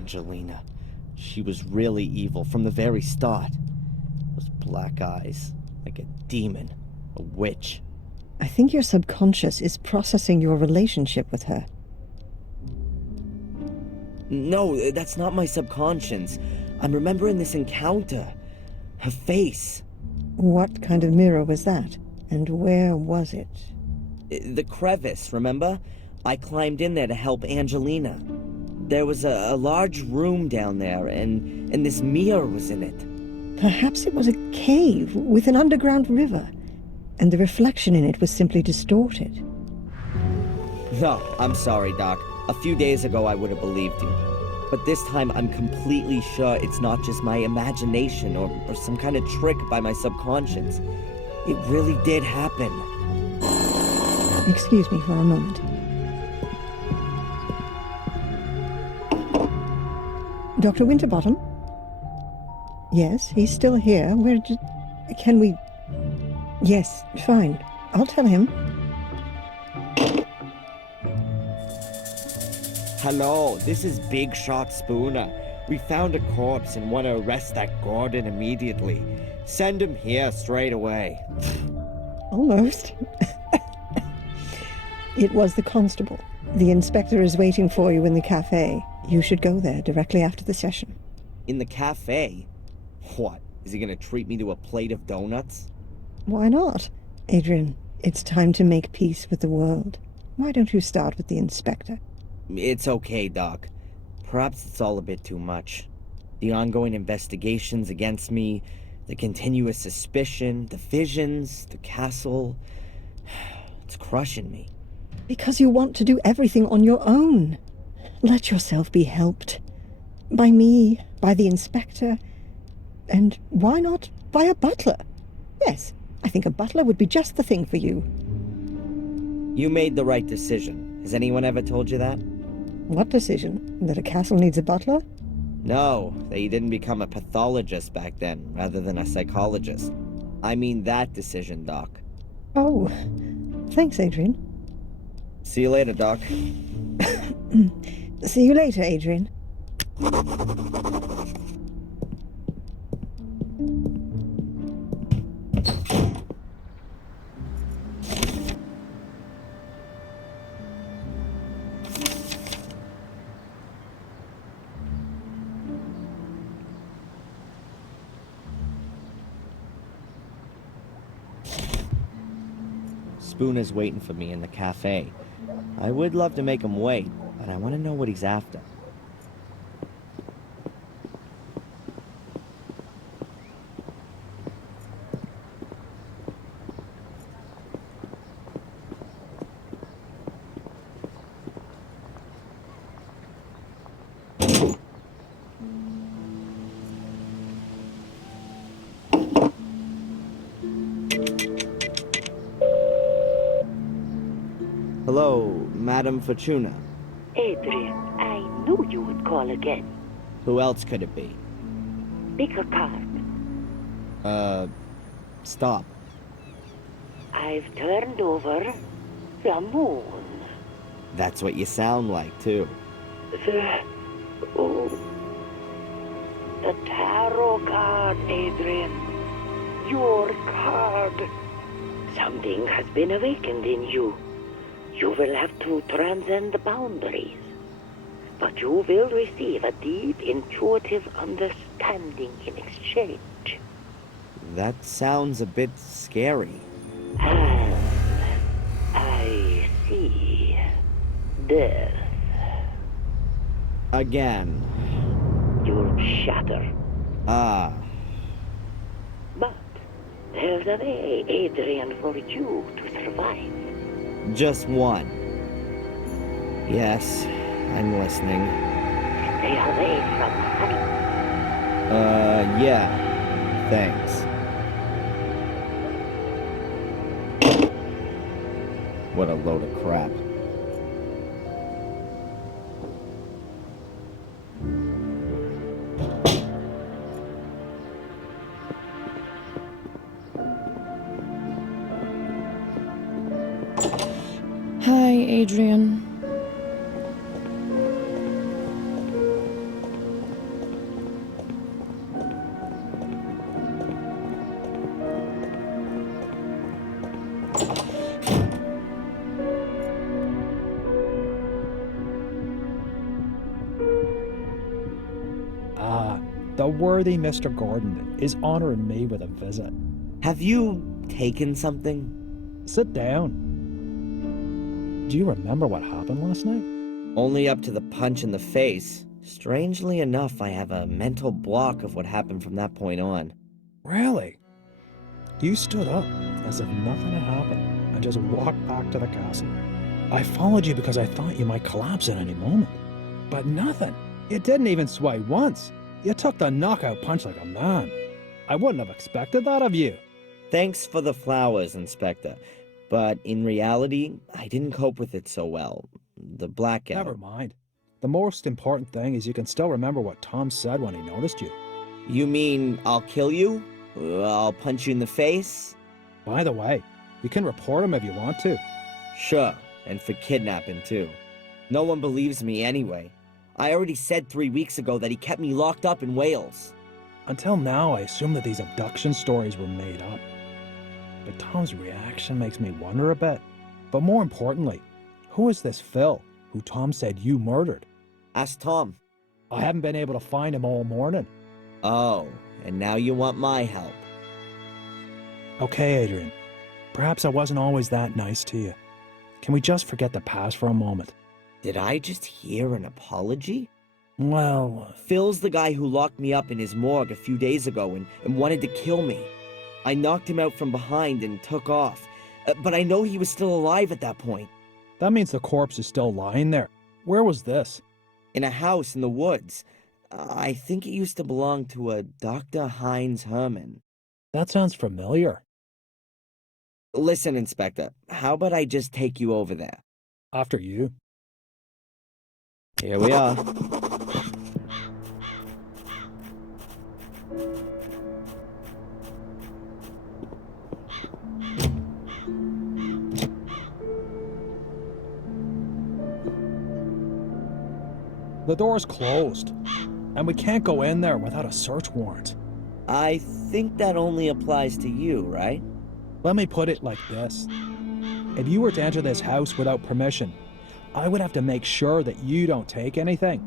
Angelina. She was really evil from the very start. Those black eyes, like a demon, a witch. I think your subconscious is processing your relationship with her. No, that's not my subconscious. I'm remembering this encounter. Her face. What kind of mirror was that? And where was it? The crevice, remember? I climbed in there to help Angelina. There was a large room down there, and this mirror was in it. Perhaps it was a cave with an underground river, and the reflection in it was simply distorted. No, I'm sorry, Doc. A few days ago I would have believed you. But this time I'm completely sure it's not just my imagination or some kind of trick by my subconscious. It really did happen. Excuse me for a moment. Dr. Winterbottom? Yes, he's still here. Can we... Yes, fine. I'll tell him. Hello, this is Big Shot Spooner. We found a corpse and want to arrest that Gordon immediately. Send him here straight away. Almost. It was the constable. The inspector is waiting for you in the cafe. You should go there directly after the session. In the cafe? What? Is he gonna treat me to a plate of donuts? Why not? Adrian, it's time to make peace with the world. Why don't you start with the inspector? It's okay, Doc. Perhaps it's all a bit too much. The ongoing investigations against me, the continuous suspicion, the visions, the castle... It's crushing me. Because you want to do everything on your own. Let yourself be helped. By me, by the inspector, and why not by a butler? Yes, I think a butler would be just the thing for you. You made the right decision. Has anyone ever told you that? What decision? That a castle needs a butler? No, that you didn't become a pathologist back then, rather than a psychologist. I mean that decision, Doc. Oh, thanks, Adrian. See you later, Doc. See you later, Adrian. Spooner's waiting for me in the cafe. I would love to make him wait, but I want to know what he's after. Hello, Madam Fortuna. Adrian, I knew you would call again. Who else could it be? Pick a card. Stop. I've turned over the moon. That's what you sound like, too. The tarot card, Adrian. Your card. Something has been awakened in you. You will have to transcend the boundaries. But you will receive a deep, intuitive understanding in exchange. That sounds a bit scary. And I see death. Again. You'll shatter. Ah. But there's a way, Adrian, for you to survive. Just one. Yes, I'm listening. Stay away from honey. Yeah. Thanks. What a load of crap. Hi, Adrian. The worthy Mr. Gordon is honoring me with a visit. Have you taken something? Sit down. Do you remember what happened last night? Only up to the punch in the face. Strangely enough, I have a mental block of what happened from that point on. Really? You stood up as if nothing had happened and just walked back to the castle. I followed you because I thought you might collapse at any moment. But nothing. You didn't even sway once. You took the knockout punch like a man. I wouldn't have expected that of you. Thanks for the flowers, Inspector. But in reality, I didn't cope with it so well. The blackout. Never mind. The most important thing is you can still remember what Tom said when he noticed you. You mean I'll kill you? I'll punch you in the face? By the way, you can report him if you want to. Sure, and for kidnapping too. No one believes me anyway. I already said 3 weeks ago that he kept me locked up in Wales. Until now, I assumed that these abduction stories were made up. But Tom's reaction makes me wonder a bit. But more importantly, who is this Phil, who Tom said you murdered? Ask Tom. I haven't been able to find him all morning. Oh, and now you want my help. Okay, Adrian. Perhaps I wasn't always that nice to you. Can we just forget the past for a moment? Did I just hear an apology? Well, Phil's the guy who locked me up in his morgue a few days ago and wanted to kill me. I knocked him out from behind and took off. But I know he was still alive at that point. that means the corpse is still lying there. Where was this? In a house in the woods. I think it used to belong to a Dr. Heinz Herman. That sounds familiar. Listen, Inspector, how about I just take you over there? After you. Here we are. The door's closed, and we can't go in there without a search warrant. I think that only applies to you, right? Let me put it like this. If you were to enter this house without permission, I would have to make sure that you don't take anything.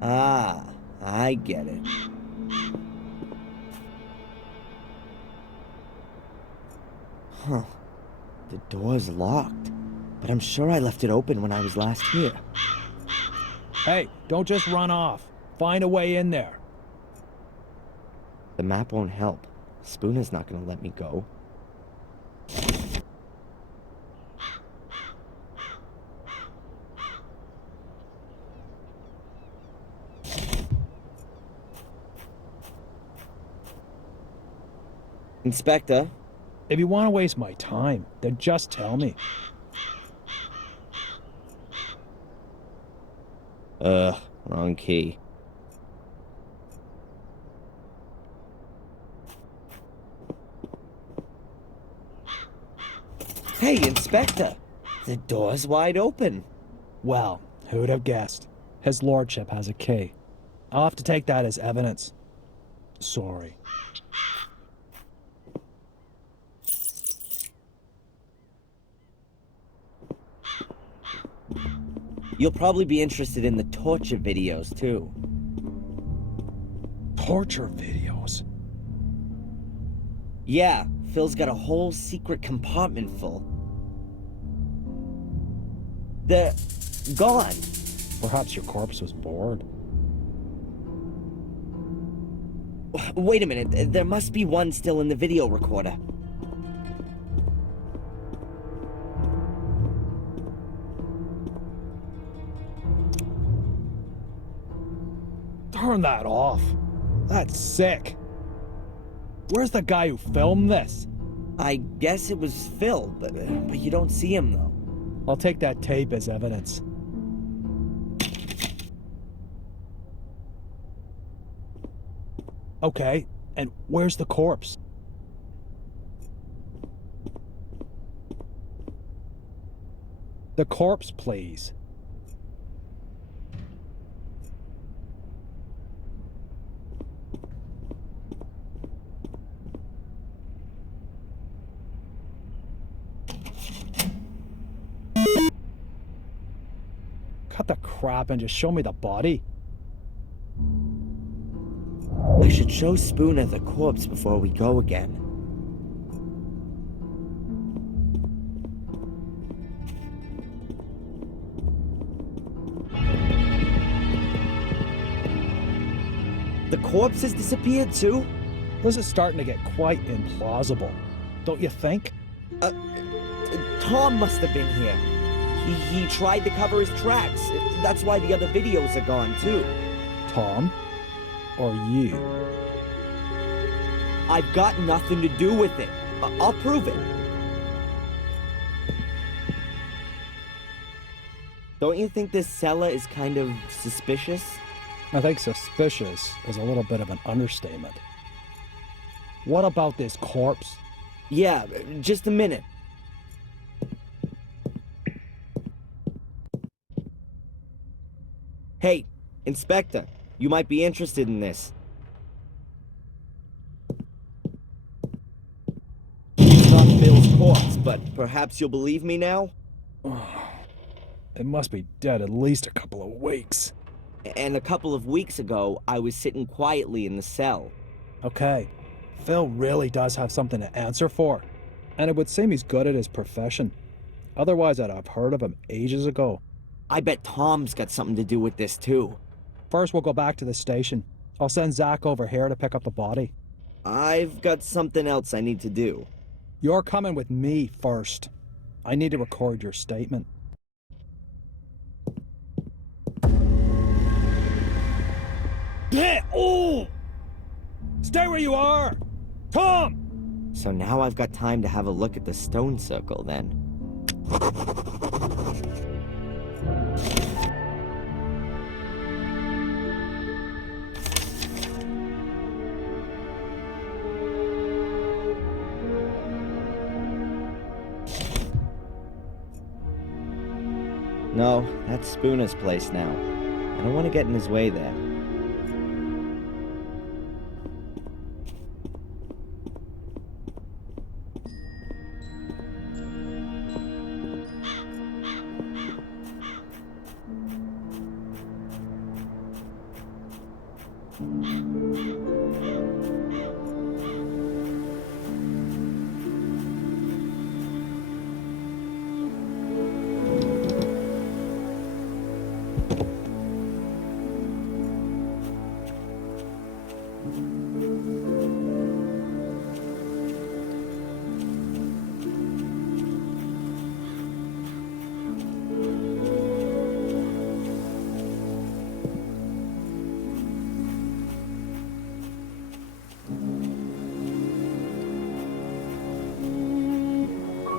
Ah, I get it. Huh. The door's locked, but I'm sure I left it open when I was last here. Hey, don't just run off. Find a way in there. The map won't help. Spooner's not gonna let me go. Inspector? If you want to waste my time, then just tell me. Wrong key. Hey, Inspector! The door's wide open. Well, who'd have guessed? His lordship has a key. I'll have to take that as evidence. Sorry. You'll probably be interested in the torture videos, too. Torture videos? Yeah, Phil's got a whole secret compartment full. They're gone. Perhaps your corpse was bored. Wait a minute, there must be one still in the video recorder. Turn that off. That's sick. Where's the guy who filmed this? I guess it was Phil, but you don't see him, though. I'll take that tape as evidence. Okay, and where's the corpse? The corpse, please. Cut the crap and just show me the body. I should show Spooner the corpse before we go again. The corpse has disappeared too? This is starting to get quite implausible, don't you think? Tom must have been here. He tried to cover his tracks. That's why the other videos are gone too. Tom? Or you? I've got nothing to do with it. I'll prove it. Don't you think this cellar is kind of suspicious? I think suspicious is a little bit of an understatement. What about this corpse? Yeah, just a minute. Hey, Inspector, you might be interested in this. It's not Bill's corpse, but perhaps you'll believe me now? It must be dead at least a couple of weeks. And a couple of weeks ago, I was sitting quietly in the cell. Okay, Phil really does have something to answer for. And it would seem he's good at his profession. Otherwise, I'd have heard of him ages ago. I bet Tom's got something to do with this too. First, we'll go back to the station. I'll send Zach over here to pick up the body. I've got something else I need to do. You're coming with me first. I need to record your statement. Oh! Stay where you are! Tom! So now I've got time to have a look at the stone circle then. No, that's Spooner's place now. I don't want to get in his way there.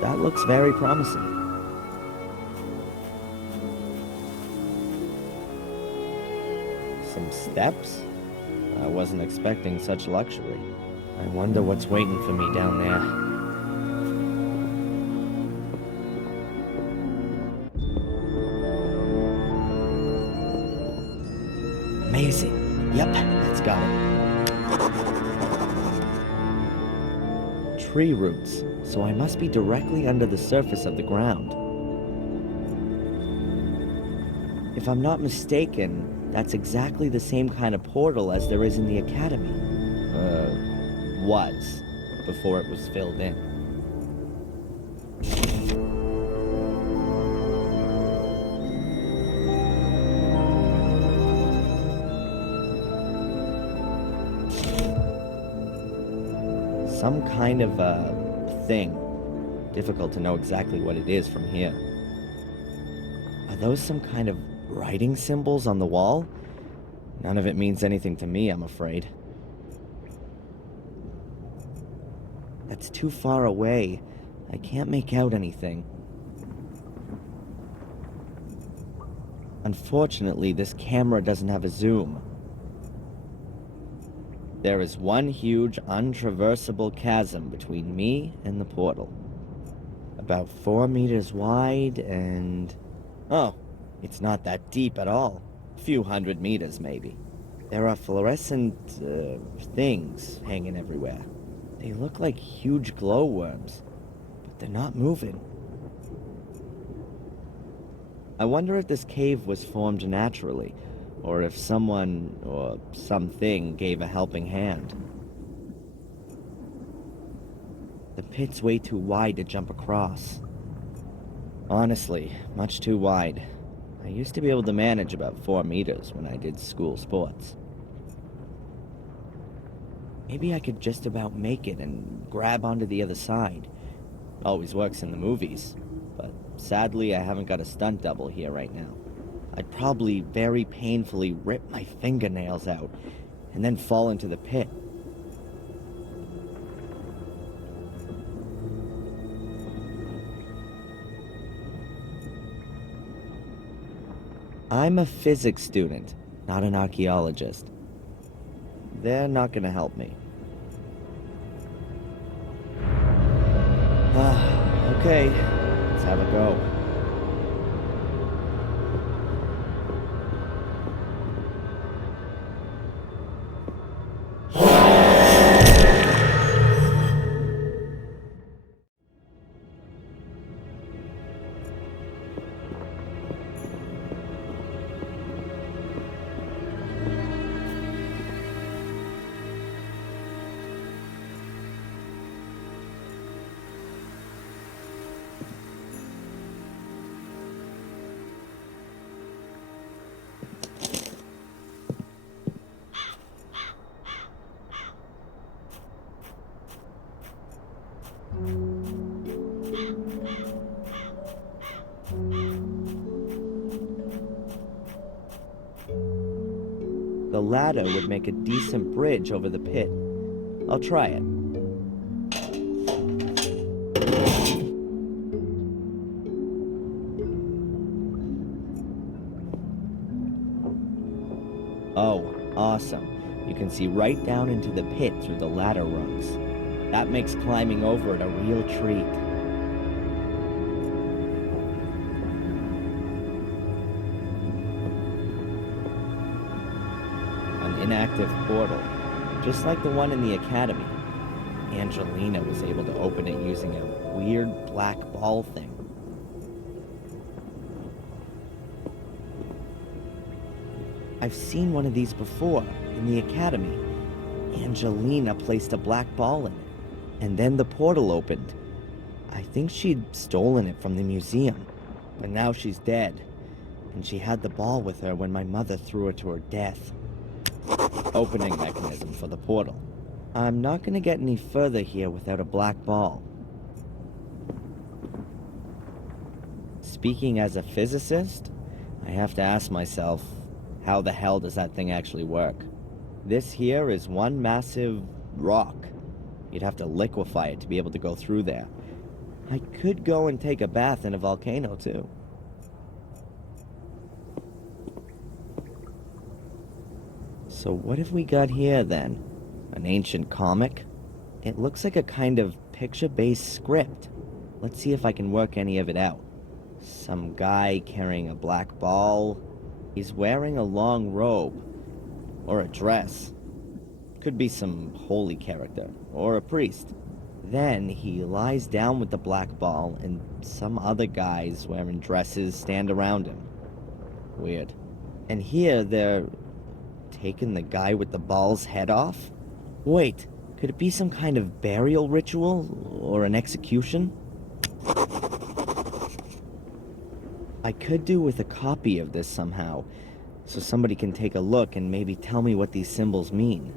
That looks very promising. Some steps? I wasn't expecting such luxury. I wonder what's waiting for me down there. Amazing. Yep, that's got it. Tree roots, so I must be directly under the surface of the ground. If I'm not mistaken, that's exactly the same kind of portal as there is in the academy. Was, before it was filled in. Some kind of, thing. Difficult to know exactly what it is from here. Are those some kind of writing symbols on the wall? None of it means anything to me, I'm afraid. That's too far away. I can't make out anything. Unfortunately, this camera doesn't have a zoom. There is one huge, untraversable chasm between me and the portal. About 4 meters wide and... oh, it's not that deep at all. A few 100 meters, maybe. There are fluorescent, things hanging everywhere. They look like huge glowworms, but they're not moving. I wonder if this cave was formed naturally, or if someone or something gave a helping hand. The pit's way too wide to jump across. Honestly, much too wide. I used to be able to manage about 4 meters when I did school sports. Maybe I could just about make it and grab onto the other side. Always works in the movies, but sadly I haven't got a stunt double here right now. I'd probably very painfully rip my fingernails out and then fall into the pit. I'm a physics student, not an archaeologist. They're not gonna help me. Okay, let's have a go. The ladder would make a decent bridge over the pit. I'll try it. Oh, awesome. You can see right down into the pit through the ladder rungs. That makes climbing over it a real treat. An inactive portal, just like the one in the academy. Angelina was able to open it using a weird black ball thing. I've seen one of these before, in the academy. Angelina placed a black ball in it, and then the portal opened. I think she'd stolen it from the museum, but now she's dead, and she had the ball with her when my mother threw her to her death. Opening mechanism for the portal. I'm not gonna get any further here without a black ball. Speaking as a physicist, I have to ask myself, how the hell does that thing actually work? This here is one massive rock. You'd have to liquefy it to be able to go through there. I could go and take a bath in a volcano, too. So what have we got here, then? An ancient comic? It looks like a kind of picture-based script. Let's see if I can work any of it out. Some guy carrying a black ball. He's wearing a long robe. Or a dress. Could be some holy character. Or a priest. Then he lies down with the black ball, and some other guys wearing dresses stand around him. Weird. And here they're taking the guy with the ball's head off? Wait, could it be some kind of burial ritual? Or an execution? I could do with a copy of this somehow, so somebody can take a look and maybe tell me what these symbols mean.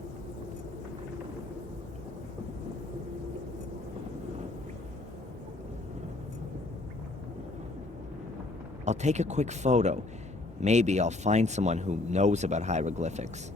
I'll take a quick photo. Maybe I'll find someone who knows about hieroglyphics.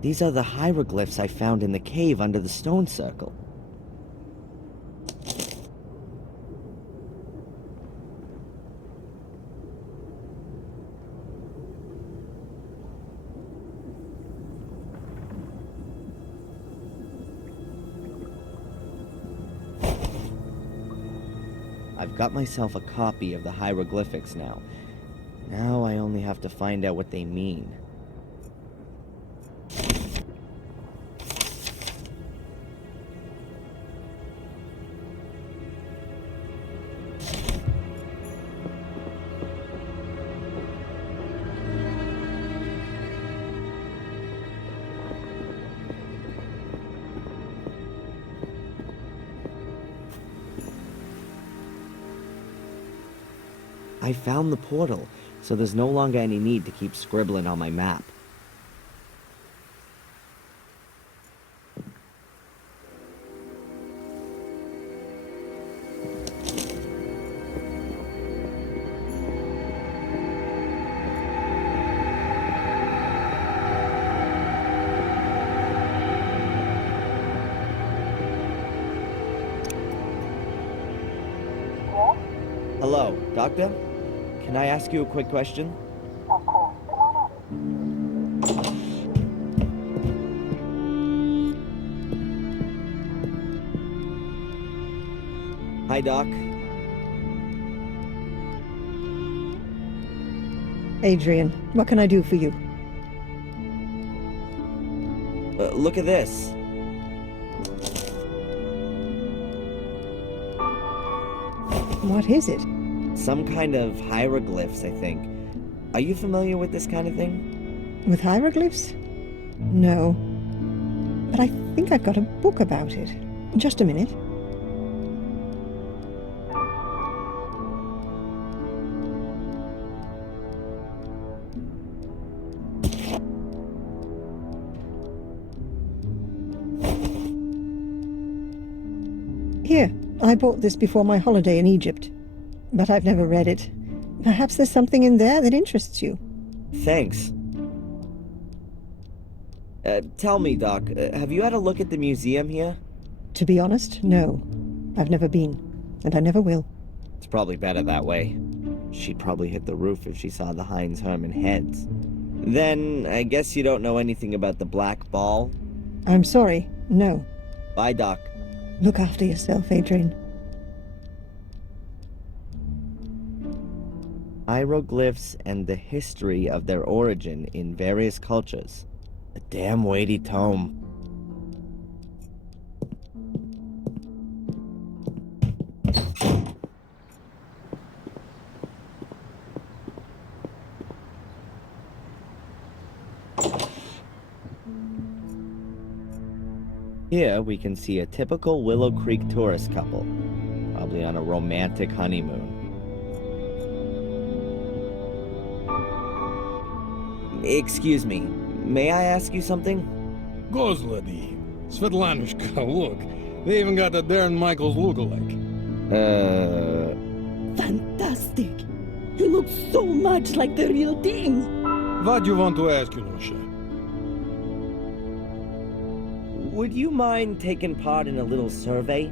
These are the hieroglyphs I found in the cave under the stone circle. I've got myself a copy of the hieroglyphics now. Now I only have to find out what they mean. I found the portal, so there's no longer any need to keep scribbling on my map. Hello, Doctor? Can I ask you a quick question? Of course. Come on up. Hi, Doc. Adrian, what can I do for you? Look at this. What is it? Some kind of hieroglyphs, I think. Are you familiar with this kind of thing? With hieroglyphs? No. But I think I've got a book about it. Just a minute. Here, I bought this before my holiday in Egypt, but I've never read it. Perhaps there's something in there that interests you. Thanks. Tell me, Doc, have you had a look at the museum here? To be honest, no. I've never been, and I never will. It's probably better that way. She'd probably hit the roof if she saw the Heinz Hermann heads. Then, I guess you don't know anything about the Black Ball? I'm sorry, no. Bye, Doc. Look after yourself, Adrian. Hieroglyphs and the history of their origin in various cultures. A damn weighty tome. Here we can see a typical Willow Creek tourist couple, probably on a romantic honeymoon. Excuse me, may I ask you something? Gozlady, Svetlanushka, look. They even got a Darren Michaels lookalike. Fantastic! You look so much like the real thing! What do you want to ask, Yunusha? Would you mind taking part in a little survey?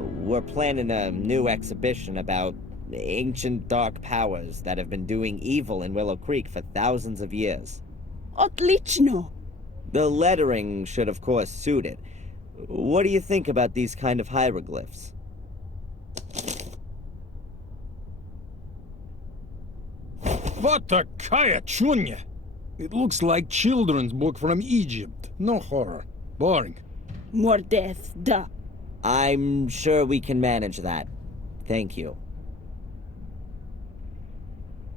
We're planning a new exhibition about ancient dark powers that have been doing evil in Willow Creek for thousands of years. Отлично! The lettering should of course suit it. What do you think about these kind of hieroglyphs? What a kaya chunya! It looks like children's book from Egypt. No horror. Boring. More death, da. I'm sure we can manage that. Thank you.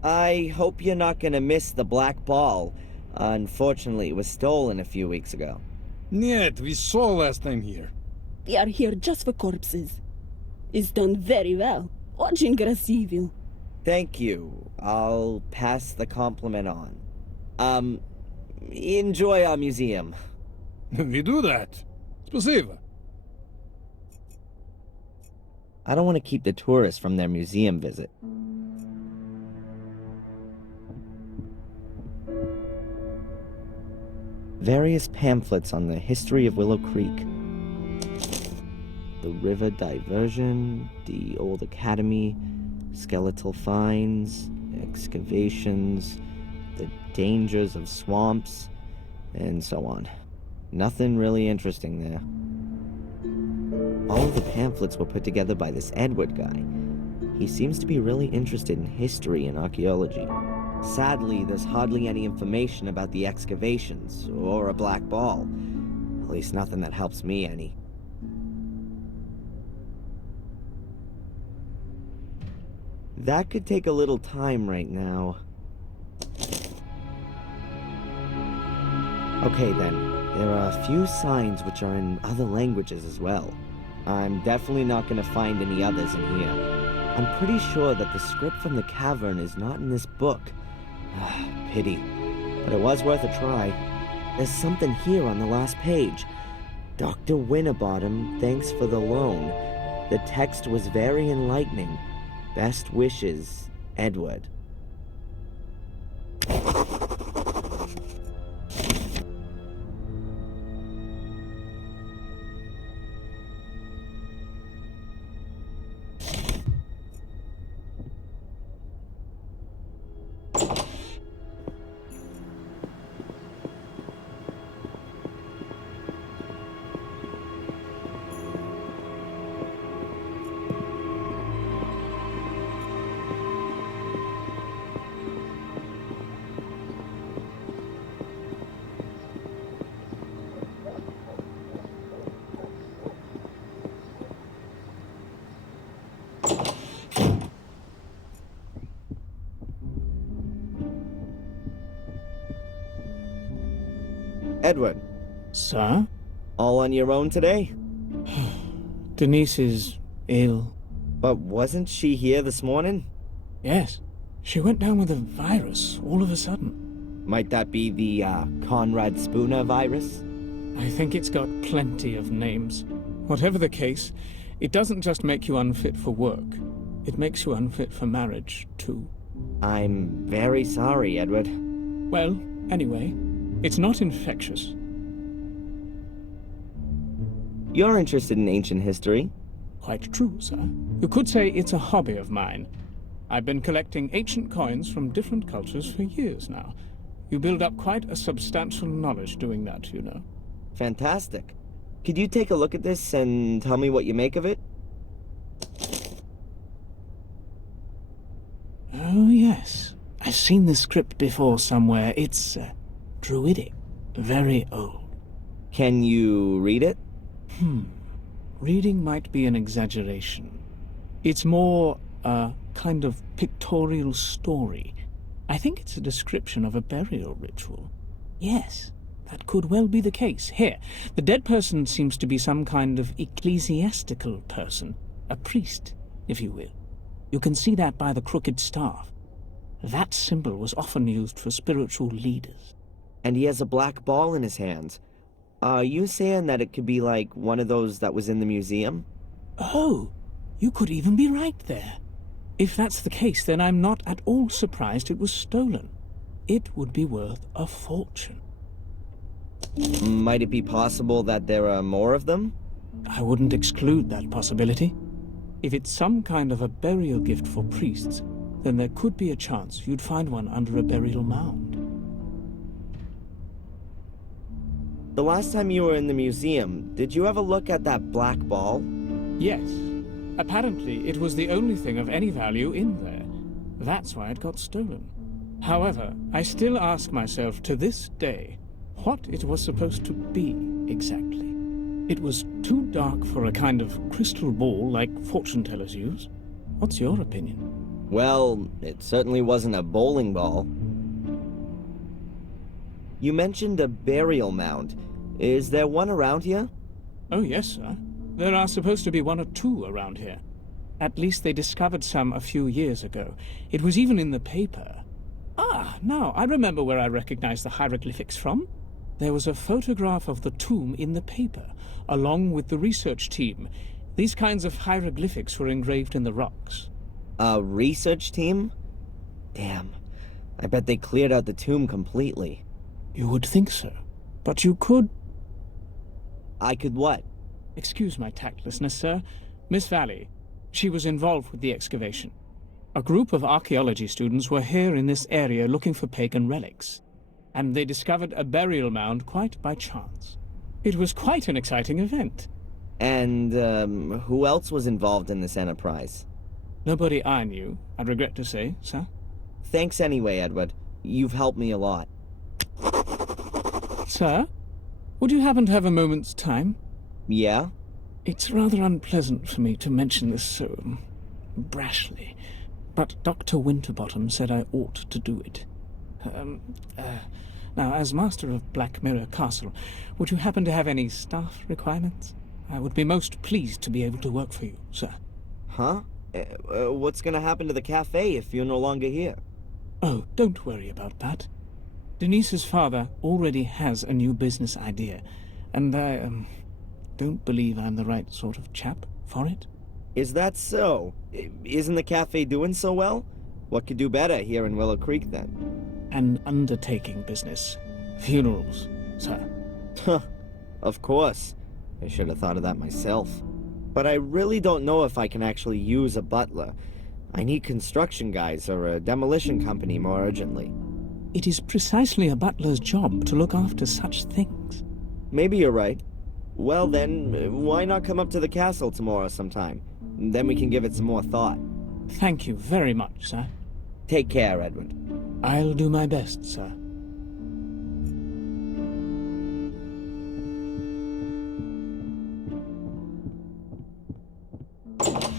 I hope you're not gonna miss the Black Ball. Unfortunately, it was stolen a few weeks ago. Нет, we saw last time here. They are here just for corpses. It's done very well. Очень красиво. Thank you. I'll pass the compliment on. Enjoy our museum. We do that. Спасибо. I don't want to keep the tourists from their museum visit. Various pamphlets on the history of Willow Creek. The river diversion, the old academy, skeletal finds, excavations, the dangers of swamps, and so on. Nothing really interesting there. All of the pamphlets were put together by this Edward guy. He seems to be really interested in history and archaeology. Sadly, there's hardly any information about the excavations, or a black ball. At least nothing that helps me any. That could take a little time right now. Okay then, there are a few signs which are in other languages as well. I'm definitely not gonna find any others in here. I'm pretty sure that the script from the cavern is not in this book. Pity. But it was worth a try. There's something here on the last page. Dr. Winterbottom, thanks for the loan. The text was very enlightening. Best wishes, Edward. Edward, Sir? all on your own today? Denise is ill. But wasn't she here this morning? Yes. She went down with a virus all of a sudden. Might that be the, Conrad Spooner virus? I think it's got plenty of names. Whatever the case, it doesn't just make you unfit for work. It makes you unfit for marriage, too. I'm very sorry, Edward. Well, anyway, it's not infectious. You're interested in ancient history? Quite true, sir. You could say it's a hobby of mine. I've been collecting ancient coins from different cultures for years now. You build up quite a substantial knowledge doing that, you know. Fantastic. Could you take a look at this and tell me what you make of it? Oh, yes. I've seen this script before somewhere. It's druidic. Very old. Can you read it? Reading might be an exaggeration. It's more a kind of pictorial story. I think it's a description of a burial ritual. Yes, that could well be the case. Here, the dead person seems to be some kind of ecclesiastical person. A priest, if you will. You can see that by the crooked staff. That symbol was often used for spiritual leaders. And he has a black ball in his hands. Are you saying that it could be like one of those that was in the museum? Oh, you could even be right there. If that's the case, then I'm not at all surprised it was stolen. It would be worth a fortune. Might it be possible that there are more of them? I wouldn't exclude that possibility. If it's some kind of a burial gift for priests, then there could be a chance you'd find one under a burial mound. The last time you were in the museum, did you have a look at that black ball? Yes. Apparently, it was the only thing of any value in there. That's why it got stolen. However, I still ask myself to this day what it was supposed to be exactly. It was too dark for a kind of crystal ball like fortune tellers use. What's your opinion? Well, it certainly wasn't a bowling ball. You mentioned a burial mound. Is there one around here? Oh, yes, sir. There are supposed to be one or two around here. At least they discovered some a few years ago. It was even in the paper. Ah, now I remember where I recognized the hieroglyphics from. There was a photograph of the tomb in the paper, along with the research team. These kinds of hieroglyphics were engraved in the rocks. A research team? Damn. I bet they cleared out the tomb completely. You would think so. But you could... I could what? Excuse my tactlessness, sir. Miss Valley. She was involved with the excavation. A group of archaeology students were here in this area looking for pagan relics, and they discovered a burial mound quite by chance. It was quite an exciting event. And, who else was involved in this enterprise? Nobody I knew, I regret to say, sir. Thanks anyway, Edward. You've helped me a lot. Sir? Would you happen to have a moment's time? Yeah? It's rather unpleasant for me to mention this so brashly, but Dr. Winterbottom said I ought to do it. Now, as master of Black Mirror Castle, would you happen to have any staff requirements? I would be most pleased to be able to work for you, sir. Huh? What's gonna happen to the cafe if you're no longer here? Oh, don't worry about that. Denise's father already has a new business idea, and I, don't believe I'm the right sort of chap for it. Is that so? Isn't the cafe doing so well? What could do better here in Willow Creek, then? An undertaking business. Funerals, sir. Huh. Of course. I should have thought of that myself. But I really don't know if I can actually use a butler. I need construction guys or a demolition company more urgently. It is precisely a butler's job to look after such things. Maybe you're right. Well then, why not come up to the castle tomorrow sometime? Then we can give it some more thought. Thank you very much, sir. Take care, Edward. I'll do my best, sir. Yes?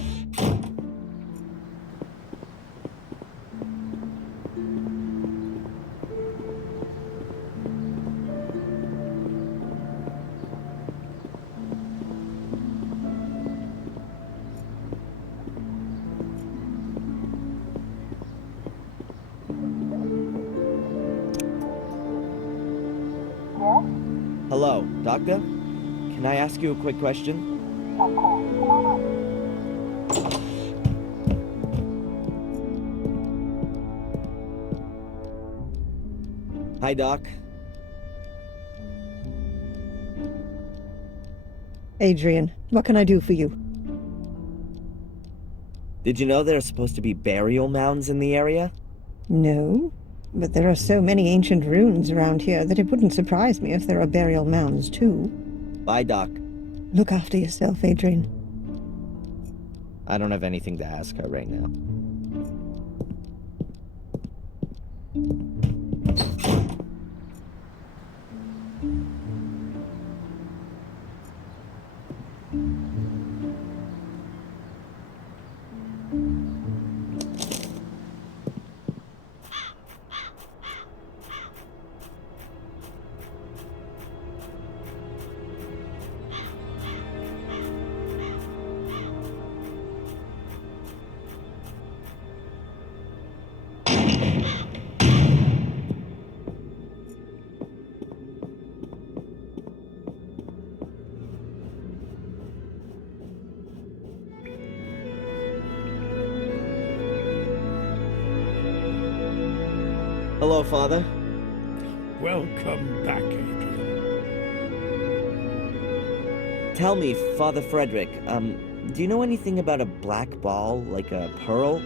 Hello, Doctor? Can I ask you a quick question? Of course. Come on in. Hi, Doc. Adrian, what can I do for you? Did you know there are supposed to be burial mounds in the area? No, but there are so many ancient ruins around here that it wouldn't surprise me if there are burial mounds too. Bye, Doc. Look after yourself, Adrian. I don't have anything to ask her right now. Hello, Father. Welcome back, Adrian. Tell me, Father Frederick, do you know anything about a black ball, like a pearl?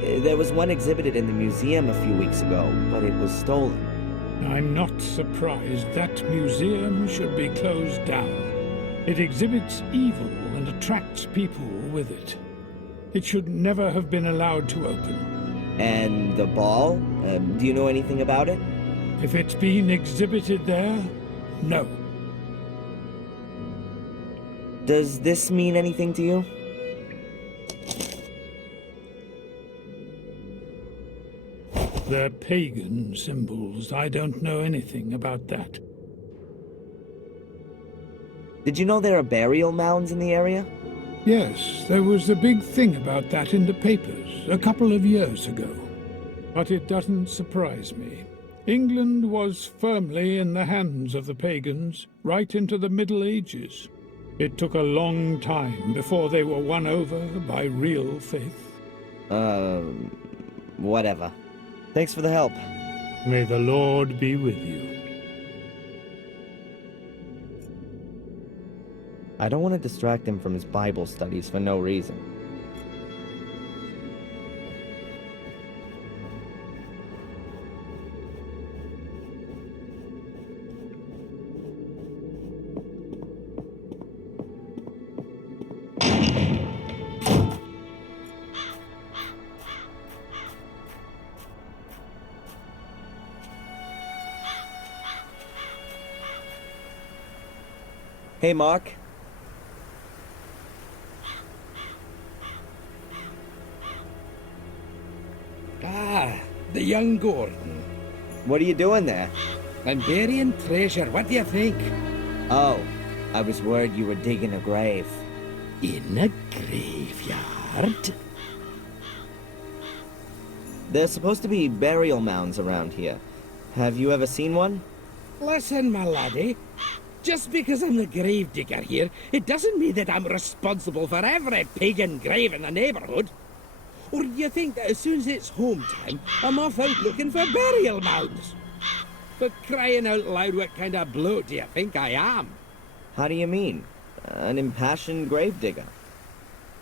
There was one exhibited in the museum a few weeks ago, but it was stolen. I'm not surprised that museum should be closed down. It exhibits evil and attracts people with it. It should never have been allowed to open. And the ball? Do you know anything about it? If it's been exhibited there, no. Does this mean anything to you? They're pagan symbols. I don't know anything about that. Did you know there are burial mounds in the area? Yes, there was a big thing about that in the papers a couple of years ago. But it doesn't surprise me. England was firmly in the hands of the pagans right into the Middle Ages. It took a long time before they were won over by real faith. Whatever. Thanks for the help. May the Lord be with you. I don't want to distract him from his Bible studies for no reason. Hey, Mark. Ah, the young Gordon. What are you doing there? I'm burying treasure. What do you think? Oh, I was worried you were digging a grave. In a graveyard? There's supposed to be burial mounds around here. Have you ever seen one? Listen, my laddie. Just because I'm the grave digger here, it doesn't mean that I'm responsible for every pagan grave in the neighborhood. Or do you think that as soon as it's home time, I'm off out looking for burial mounds? For crying out loud, what kind of bloke do you think I am? How do you mean? An impassioned gravedigger.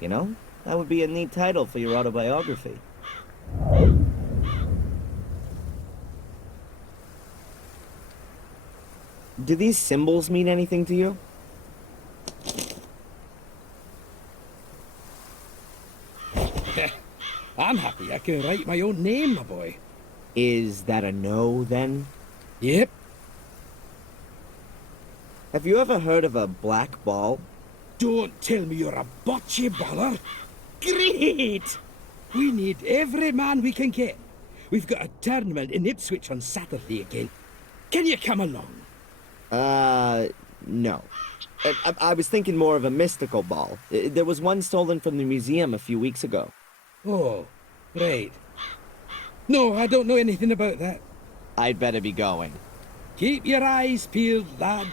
You know, that would be a neat title for your autobiography. Do these symbols mean anything to you? I'm happy I can write my own name, my boy. Is that a no, then? Yep. Have you ever heard of a black ball? Don't tell me you're a bocce baller. Great! We need every man we can get. We've got a tournament in Ipswich on Saturday again. Can you come along? No. I was thinking more of a mystical ball. There was one stolen from the museum a few weeks ago. Oh, right. No, I don't know anything about that. I'd better be going. Keep your eyes peeled, lad.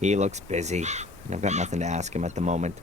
He looks busy. I've got nothing to ask him at the moment.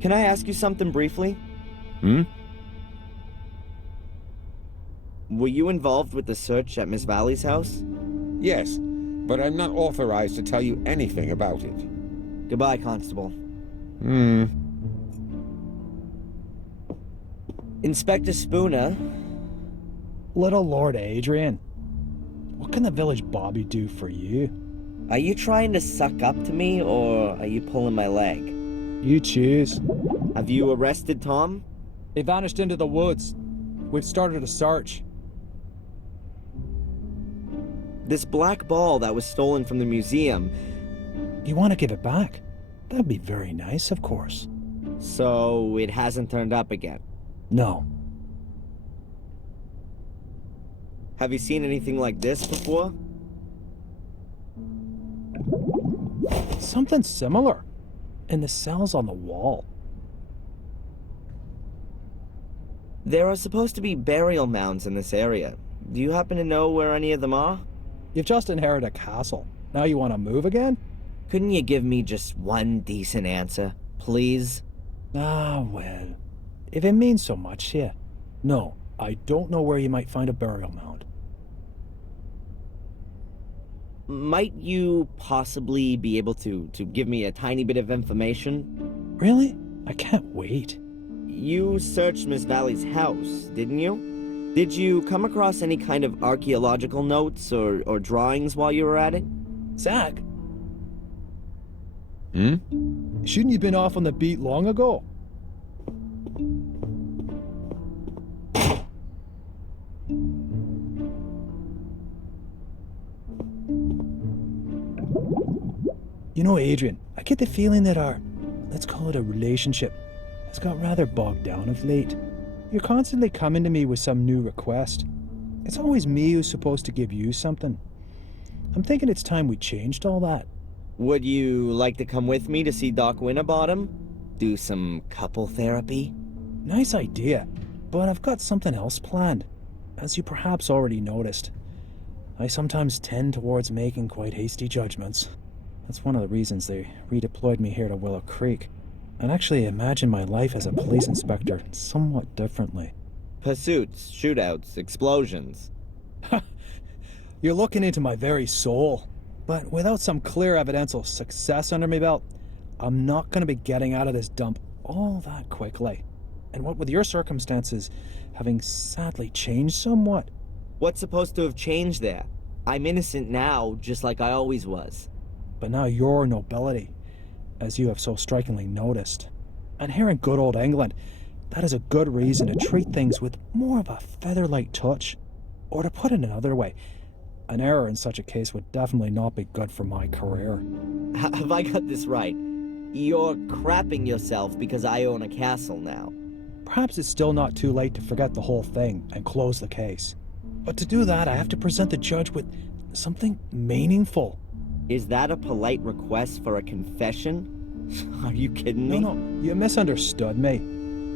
Can I ask you something briefly? Hmm? Were you involved with the search at Miss Valley's house? Yes, but I'm not authorized to tell you anything about it. Goodbye, Constable. Inspector Spooner. Little Lord Adrian, what can the village Bobby do for you? Are you trying to suck up to me, or are you pulling my leg? You choose. Have you arrested Tom? They vanished into the woods. We've started a search. This black ball that was stolen from the museum. You want to give it back? That'd be very nice, of course. So it hasn't turned up again? No. Have you seen anything like this before? Something similar. In the cells on the wall. There are supposed to be burial mounds in this area. Do you happen to know where any of them are? You've just inherited a castle. Now you want to move again? Couldn't you give me just one decent answer, please? Ah, well. If it means so much to you. No, I don't know where you might find a burial mound. Might you possibly be able to give me a tiny bit of information? Really? I can't wait. You searched Miss Valley's house, didn't you? Did you come across any kind of archaeological notes or drawings while you were at it? Zach? Hmm? Shouldn't you been off on the beat long ago? You know, Adrian, I get the feeling that our, let's call it a relationship, has got rather bogged down of late. You're constantly coming to me with some new request. It's always me who's supposed to give you something. I'm thinking it's time we changed all that. Would you like to come with me to see Doc Winterbottom? Do some couple therapy? Nice idea, but I've got something else planned. As you perhaps already noticed, I sometimes tend towards making quite hasty judgments. That's one of the reasons they redeployed me here to Willow Creek. I'd actually imagine my life as a police inspector somewhat differently. Pursuits, shootouts, explosions. You're looking into my very soul. But without some clear evidential success under my belt, I'm not going to be getting out of this dump all that quickly. And what with your circumstances having sadly changed somewhat. What's supposed to have changed there? I'm innocent now, just like I always was. But now your nobility, as you have so strikingly noticed. And here in good old England, that is a good reason to treat things with more of a feather-light touch. Or to put it another way, an error in such a case would definitely not be good for my career. Have I got this right? You're crapping yourself because I own a castle now. Perhaps it's still not too late to forget the whole thing and close the case. But to do that, I have to present the judge with something meaningful. Is that a polite request for a confession? Are you kidding me? No, you misunderstood me.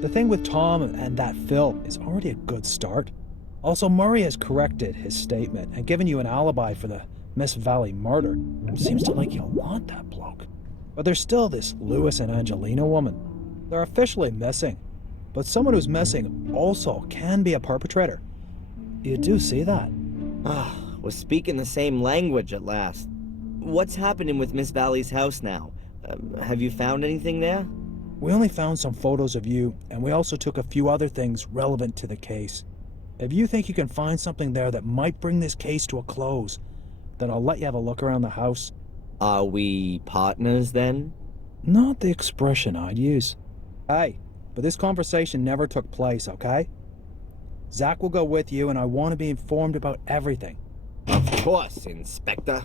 The thing with Tom and that Phil is already a good start. Also, Murray has corrected his statement and given you an alibi for the Miss Valley murder. Seems to like you a lot, that bloke. But there's still this Lewis and Angelina woman. They're officially missing. But someone who's missing also can be a perpetrator. You do see that? Ah, we're speaking the same language at last. What's happening with Miss Valley's house now? Have you found anything there? We only found some photos of you, and we also took a few other things relevant to the case. If you think you can find something there that might bring this case to a close, then I'll let you have a look around the house. Are we partners then? Not the expression I'd use. Hey, but this conversation never took place, okay? Zach will go with you, and I want to be informed about everything. Of course, Inspector.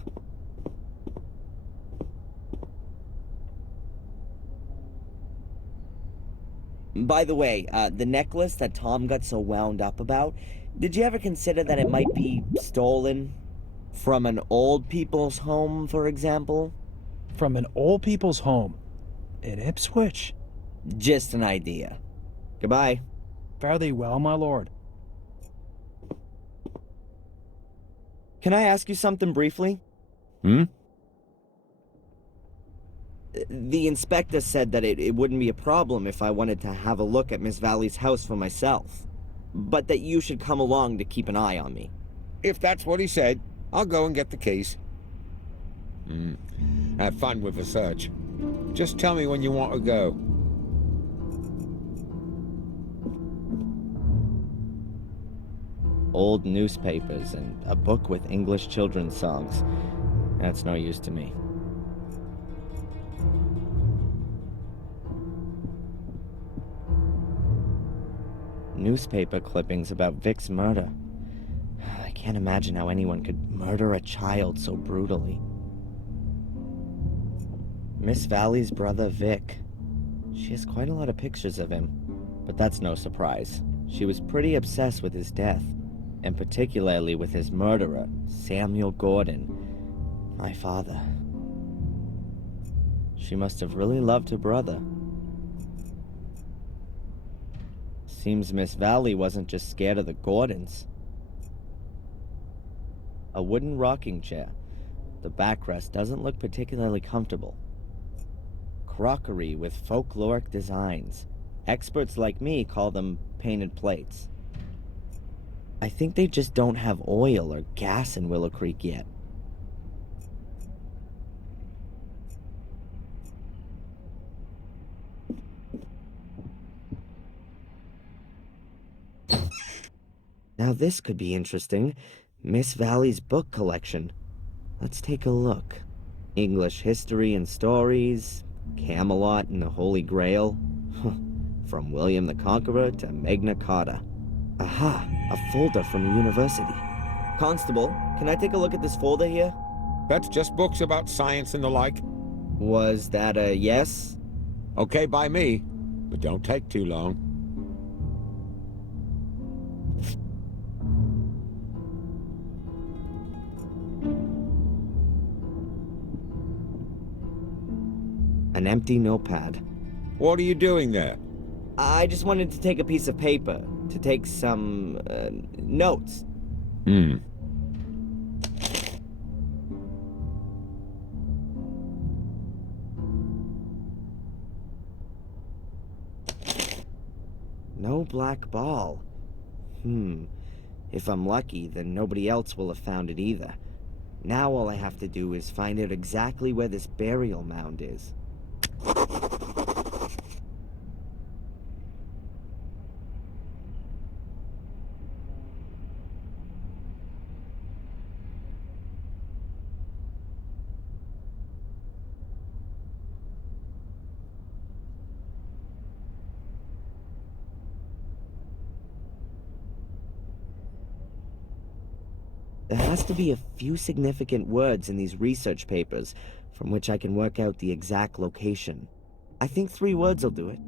By the way, the necklace that Tom got so wound up about, did you ever consider that it might be stolen? From an old people's home, for example? From an old people's home? In Ipswich? Just an idea. Goodbye. Fare thee well, my lord. Can I ask you something briefly? The inspector said that it wouldn't be a problem if I wanted to have a look at Miss Valley's house for myself, but that you should come along to keep an eye on me. If that's what he said, I'll go and get the keys. Have fun with the search. Just tell me when you want to go. Old newspapers and a book with English children's songs. That's no use to me. Newspaper clippings about Vic's murder. I can't imagine how anyone could murder a child so brutally. Miss Valley's brother, Vic. She has quite a lot of pictures of him, but that's no surprise. She was pretty obsessed with his death, and particularly with his murderer, Samuel Gordon, my father. She must have really loved her brother. Seems Miss Valley wasn't just scared of the Gordons. A wooden rocking chair. The backrest doesn't look particularly comfortable. Crockery with folkloric designs. Experts like me call them painted plates. I think they just don't have oil or gas in Willow Creek yet. Now this could be interesting. Miss Valley's book collection. Let's take a look. English history and stories, Camelot and the Holy Grail. From William the Conqueror to Magna Carta. Aha, a folder from a university. Constable, can I take a look at this folder here? That's just books about science and the like. Was that a yes? Okay by me, but don't take too long. An empty notepad. What are you doing there? I just wanted to take a piece of paper, to take some, notes. No black ball. If I'm lucky, then nobody else will have found it either. Now all I have to do is find out exactly where this burial mound is. There has to be a few significant words in these research papers from which I can work out the exact location. I think 3 words will do it.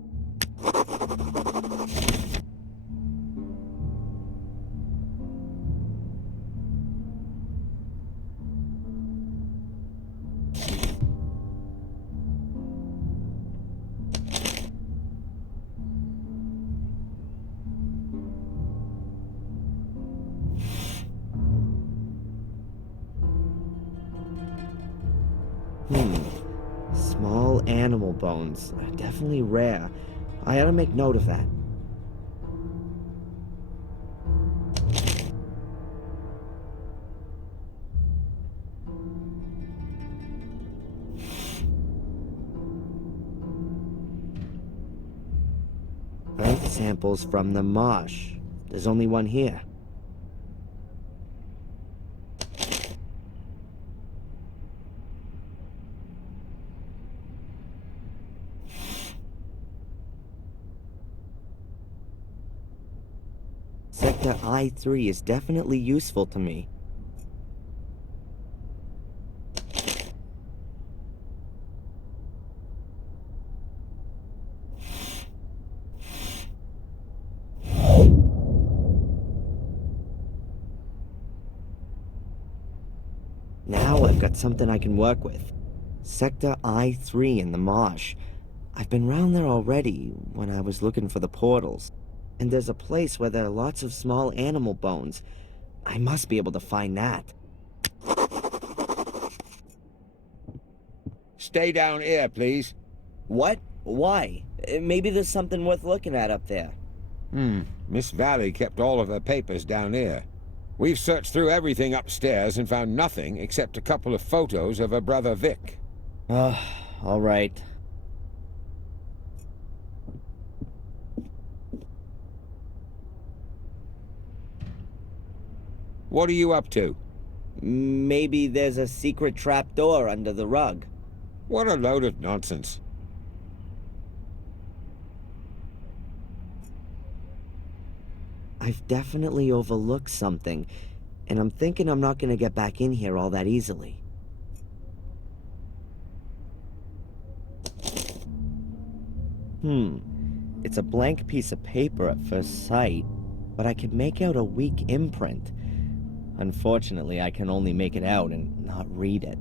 Small animal bones. Definitely rare. I ought to make note of that. Earth samples from the marsh. There's only one here. Sector I-3 is definitely useful to me. Now I've got something I can work with. Sector I-3 in the marsh. I've been round there already when I was looking for the portals. And there's a place where there are lots of small animal bones. I must be able to find that. Stay down here, please. What? Why? Maybe there's something worth looking at up there. Miss Valley kept all of her papers down here. We've searched through everything upstairs and found nothing except a couple of photos of her brother Vic. All right. What are you up to? Maybe there's a secret trapdoor under the rug. What a load of nonsense. I've definitely overlooked something, and I'm thinking I'm not gonna get back in here all that easily. It's a blank piece of paper at first sight, but I can make out a weak imprint. Unfortunately, I can only make it out and not read it.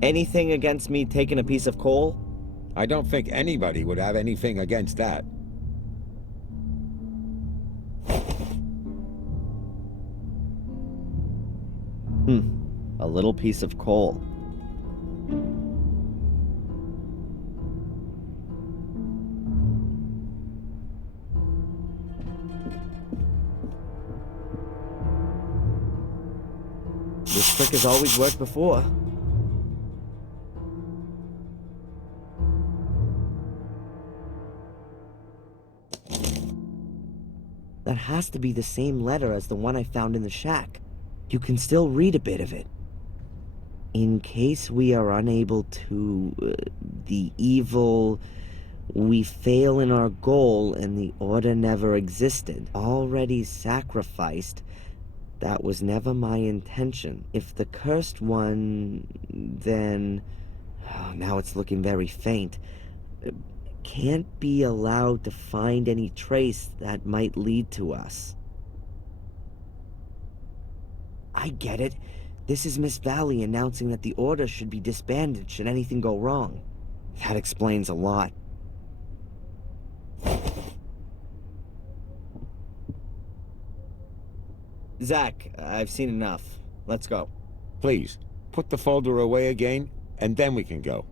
Anything against me taking a piece of coal? I don't think anybody would have anything against that. A little piece of coal. This trick has always worked before. That has to be the same letter as the one I found in the shack. You can still read a bit of it. In case we are unable to... the evil... we fail in our goal and the order never existed. Already sacrificed. That was never my intention. If the cursed one... then... oh, now it's looking very faint. Can't be allowed to find any trace that might lead to us. I get it. This is Miss Valley announcing that the Order should be disbanded should anything go wrong. That explains a lot. Zach, I've seen enough. Let's go. Please, put the folder away again, and then we can go.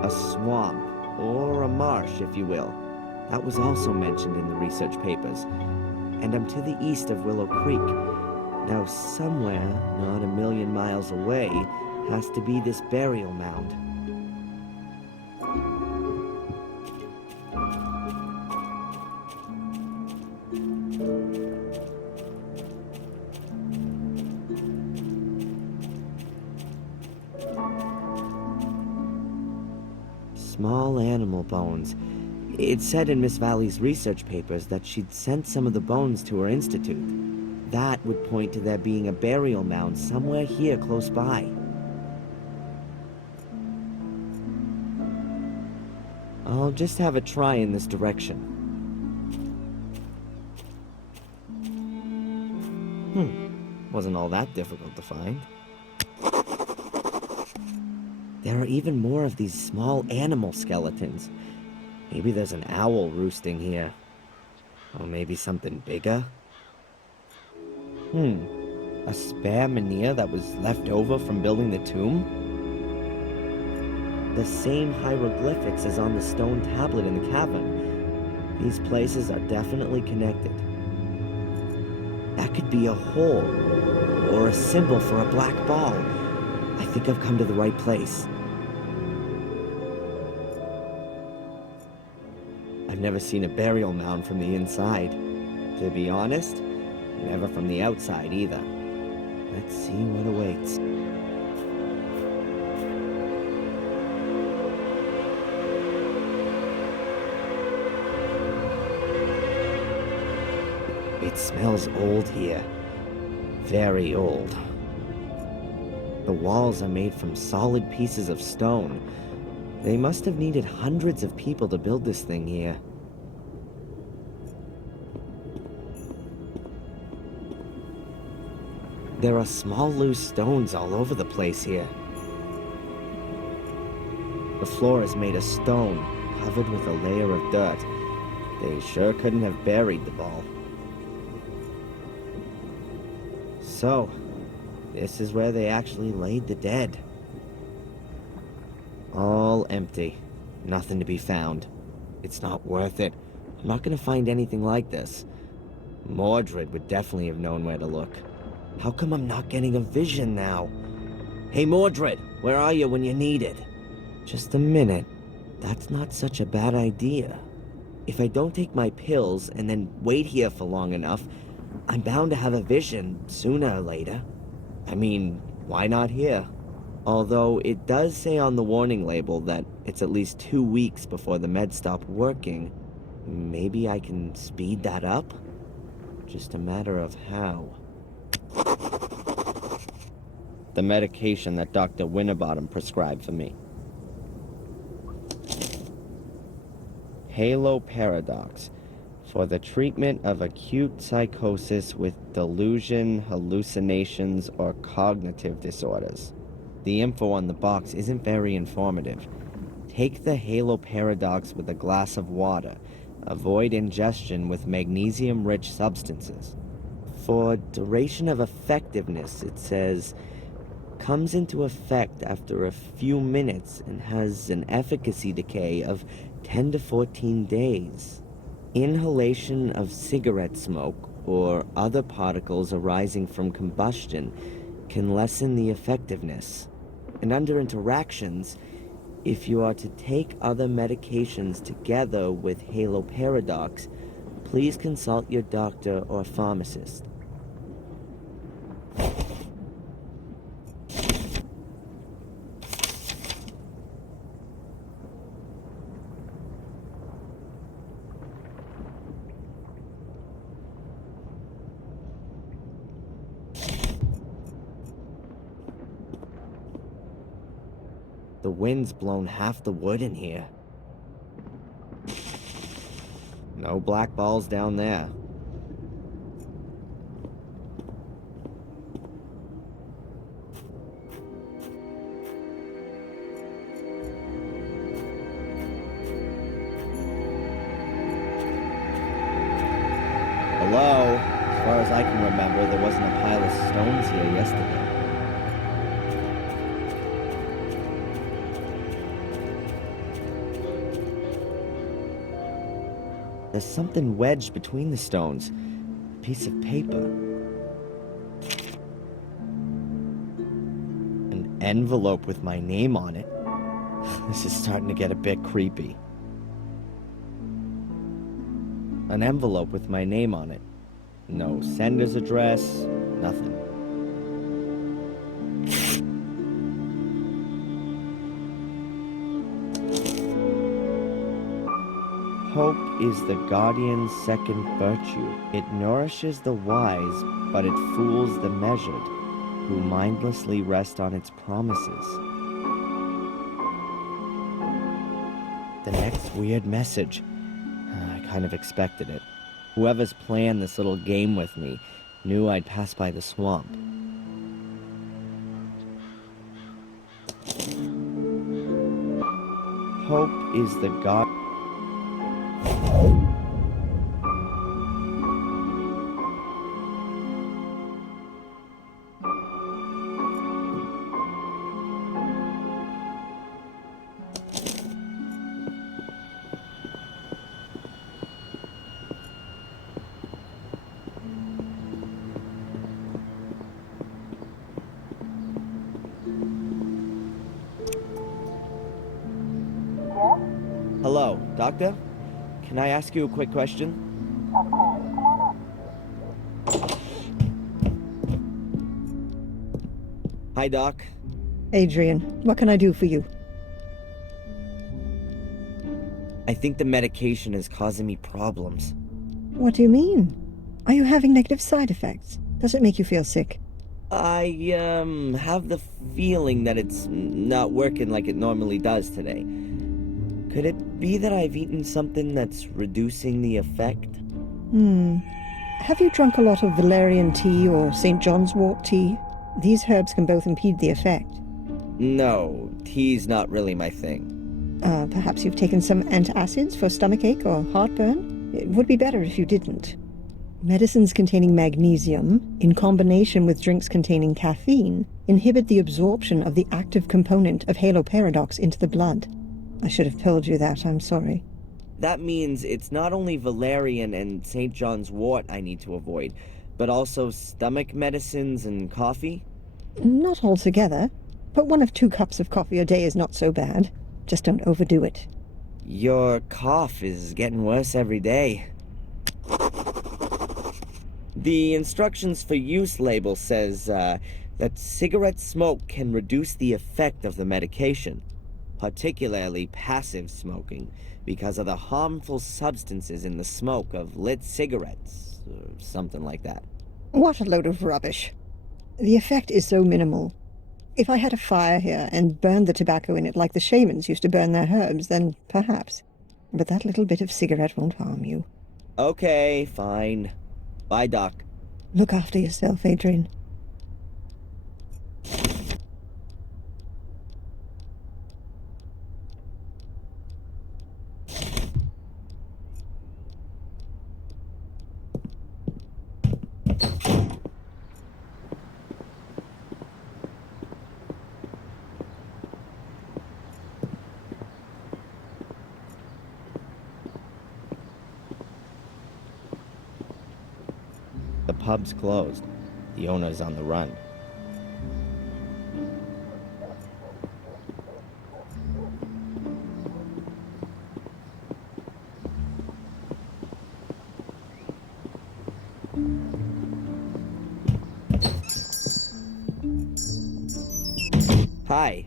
A swamp, or a marsh, if you will. That was also mentioned in the research papers. And I'm to the east of Willow Creek. Now somewhere, not a million miles away, has to be this burial mound. Small animal bones. It said in Miss Valley's research papers that she'd sent some of the bones to her institute. That would point to there being a burial mound somewhere here close by. I'll just have a try in this direction. Wasn't all that difficult to find. There are even more of these small animal skeletons. Maybe there's an owl roosting here. Or maybe something bigger? A spare menhir that was left over from building the tomb? The same hieroglyphics as on the stone tablet in the cavern. These places are definitely connected. That could be a hole, or a symbol for a black ball. I think I've come to the right place. I've never seen a burial mound from the inside. To be honest, never from the outside either. Let's see what awaits. It smells old here. Very old. The walls are made from solid pieces of stone. They must have needed hundreds of people to build this thing here. There are small loose stones all over the place here. The floor is made of stone, covered with a layer of dirt. They sure couldn't have buried the ball. So, this is where they actually laid the dead. All empty. Nothing to be found. It's not worth it. I'm not gonna find anything like this. Mordred would definitely have known where to look. How come I'm not getting a vision now? Hey Mordred, where are you when you need it? Just a minute. That's not such a bad idea. If I don't take my pills and then wait here for long enough, I'm bound to have a vision sooner or later. I mean, why not here? Although it does say on the warning label that it's at least 2 weeks before the meds stop working. Maybe I can speed that up? Just a matter of how. The medication that Dr. Winterbottom prescribed for me. Halo Paradox. For the treatment of acute psychosis with delusion, hallucinations, or cognitive disorders. The info on the box isn't very informative. Take the Halo Paradox with a glass of water. Avoid ingestion with magnesium-rich substances. For duration of effectiveness, it says, comes into effect after a few minutes and has an efficacy decay of 10 to 14 days. Inhalation of cigarette smoke or other particles arising from combustion can lessen the effectiveness. And under interactions, if you are to take other medications together with haloparadox, please consult your doctor or pharmacist. The wind's blown half the wood in here. No black balls down there. Hello? As far as I can remember, there wasn't a pile of stones here yesterday. There's something wedged between the stones. A piece of paper. An envelope with my name on it. This is starting to get a bit creepy. An envelope with my name on it. No sender's address, nothing. Hope is the guardian's second virtue. It nourishes the wise, but it fools the measured, who mindlessly rest on its promises. The next weird message. I kind of expected it. Whoever's planned this little game with me knew I'd pass by the swamp. Hope is the god. Hello, Doctor? Can I ask you a quick question? Of course. Come on up. Hi, Doc. Adrian, what can I do for you? I think the medication is causing me problems. What do you mean? Are you having negative side effects? Does it make you feel sick? I, have the feeling that it's not working like it normally does today. Could it be that I've eaten something that's reducing the effect? Have you drunk a lot of valerian tea or St. John's wort tea? These herbs can both impede the effect. No, tea's not really my thing. Perhaps you've taken some antacids for stomachache or heartburn? It would be better if you didn't. Medicines containing magnesium, in combination with drinks containing caffeine, inhibit the absorption of the active component of haloparadox into the blood. I should have told you that, I'm sorry. That means it's not only valerian and St. John's wort I need to avoid, but also stomach medicines and coffee? Not altogether, but 1 of 2 cups of coffee a day is not so bad. Just don't overdo it. Your cough is getting worse every day. The instructions for use label says that cigarette smoke can reduce the effect of the medication, particularly passive smoking, because of the harmful substances in the smoke of lit cigarettes, or something like that. What a load of rubbish. The effect is so minimal. If I had a fire here and burned the tobacco in it like the shamans used to burn their herbs, then perhaps. But that little bit of cigarette won't harm you. Okay, fine. Bye, Doc. Look after yourself, Adrian. pub's closed. The owner's on the run. Hi.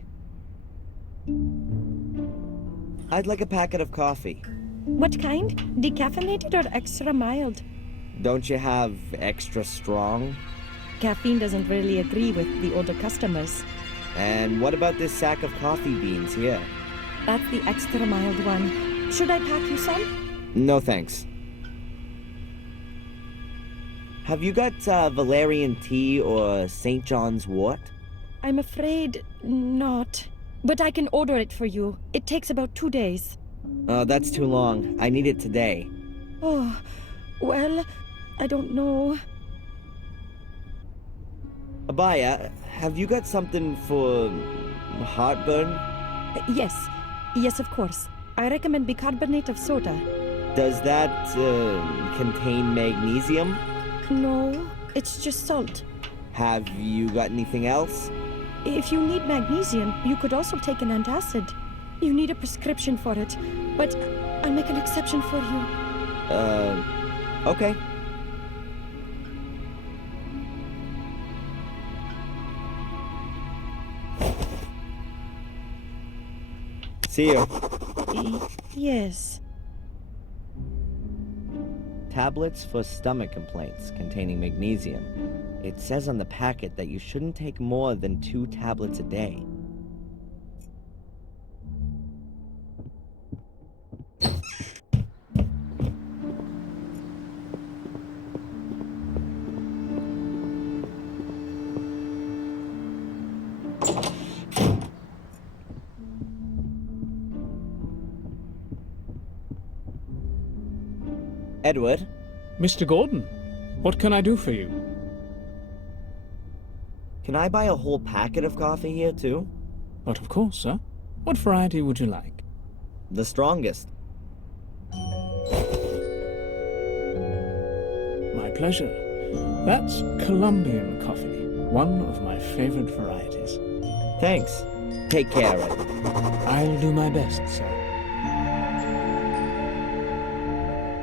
I'd like a packet of coffee. What kind? Decaffeinated or extra mild? Don't you have extra strong? Caffeine doesn't really agree with the older customers. And what about this sack of coffee beans here? That's the extra mild one. Should I pack you some? No thanks. Have you got valerian tea or St. John's wort? I'm afraid not. But I can order it for you. It takes about 2 days. That's too long. I need it today. Oh, well, I don't know. Abaya, have you got something for heartburn? Yes. Yes, of course. I recommend bicarbonate of soda. Does that contain magnesium? No, it's just salt. Have you got anything else? If you need magnesium, you could also take an antacid. You need a prescription for it, but I'll make an exception for you. Okay. See you. Yes. Tablets for stomach complaints containing magnesium. It says on the packet that you shouldn't take more than 2 tablets a day. Edward? Mr. Gordon, what can I do for you? Can I buy a whole packet of coffee here, too? But of course, sir. What variety would you like? The strongest. My pleasure. That's Colombian coffee, one of my favorite varieties. Thanks. Take care, Edward. I'll do my best, sir.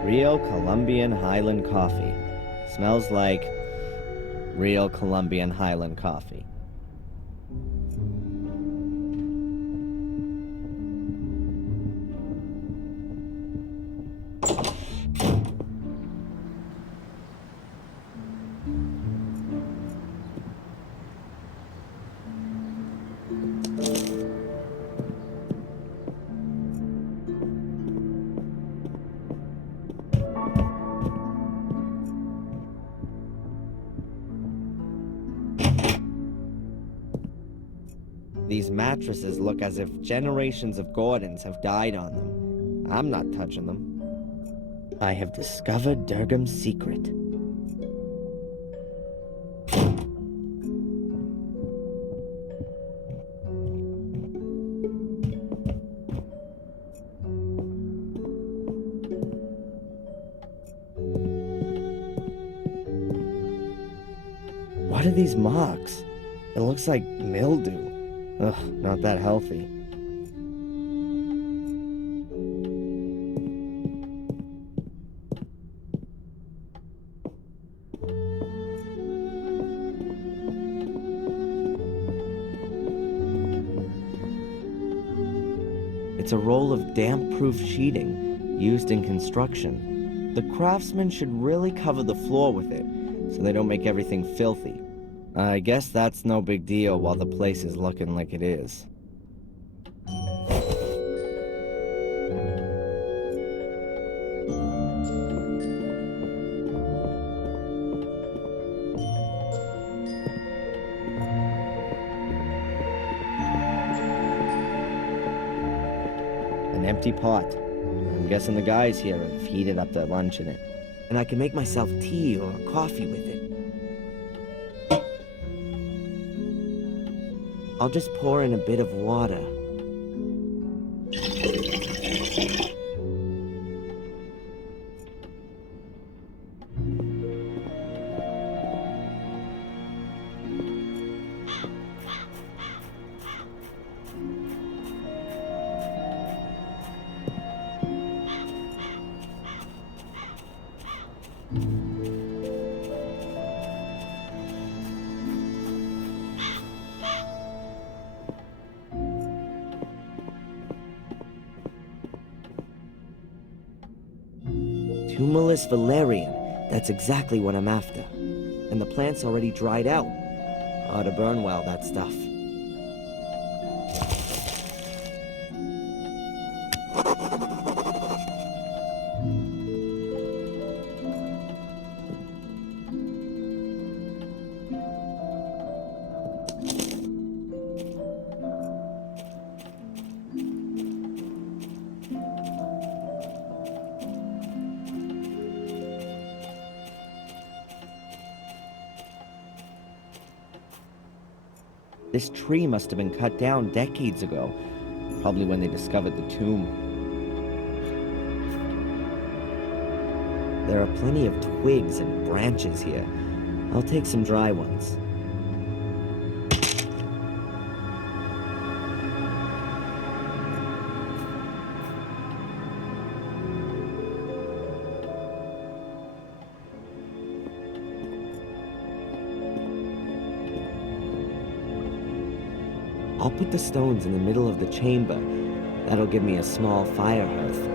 Real Colombian Highland coffee. Smells like real Colombian Highland coffee. These mattresses look as if generations of Gordons have died on them. I'm not touching them. I have discovered Durgam's secret. What are these marks? It looks like mildew. Ugh, not that healthy. It's a roll of damp-proof sheeting used in construction. The craftsmen should really cover the floor with it so they don't make everything filthy. I guess that's no big deal while the place is looking like it is. An empty pot. I'm guessing the guys here have heated up their lunch in it. And I can make myself tea or coffee with it. I'll just pour in a bit of water. Tumulus valerian. That's exactly what I'm after. And the plant's already dried out. Ought to burn well, that stuff. This tree must have been cut down decades ago, probably when they discovered the tomb. There are plenty of twigs and branches here. I'll take some dry ones. I'll put the stones in the middle of the chamber. That'll give me a small fire hearth.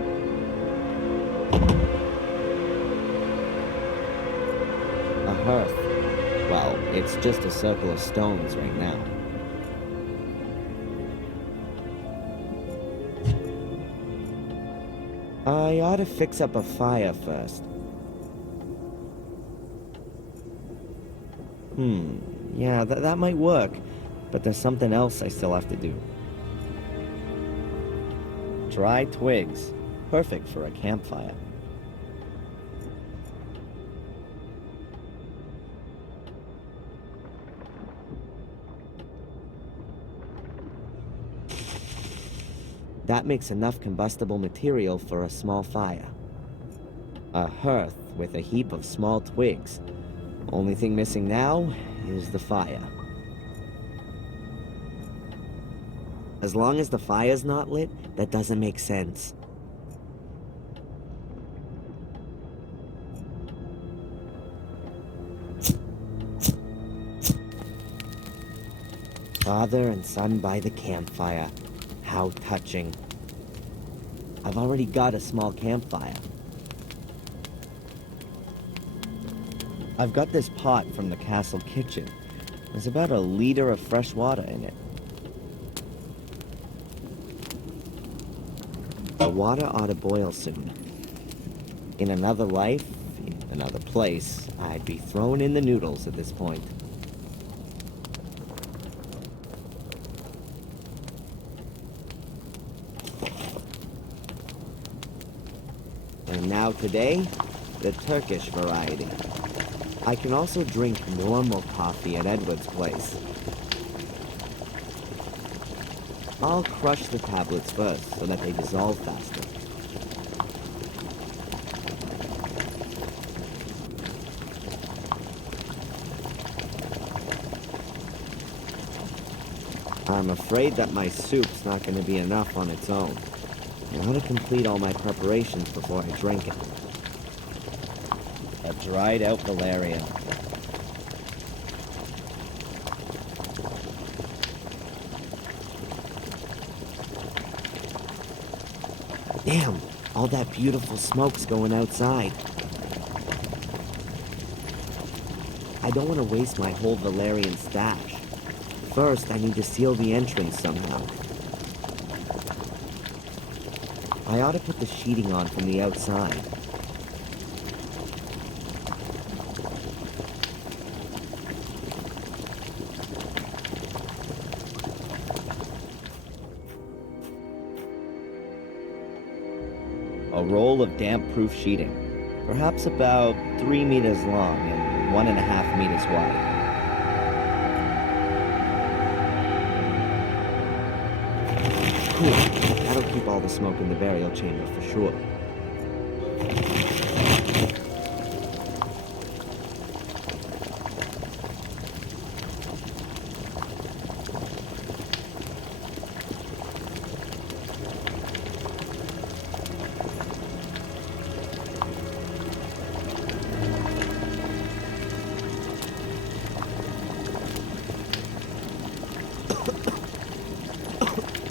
A hearth. Well, it's just a circle of stones right now. I ought to fix up a fire first. Yeah, that might work. But there's something else I still have to do. Dry twigs. Perfect for a campfire. That makes enough combustible material for a small fire. A hearth with a heap of small twigs. Only thing missing now is the fire. As long as the fire's not lit, that doesn't make sense. Father and son by the campfire. How touching. I've already got a small campfire. I've got this pot from the castle kitchen. There's about a liter of fresh water in it. The water ought to boil soon. In another life, in another place, I'd be throwing in the noodles at this point. And now today, the Turkish variety. I can also drink normal coffee at Edward's place. I'll crush the tablets first so that they dissolve faster. I'm afraid that my soup's not going to be enough on its own. I want to complete all my preparations before I drink it. A dried out valerian. Damn, all that beautiful smoke's going outside. I don't want to waste my whole valerian stash. First, I need to seal the entrance somehow. I ought to put the sheeting on from the outside. A roll of damp-proof sheeting, perhaps about 3 meters long and 1.5 meters wide. Cool. That'll keep all the smoke in the burial chamber for sure.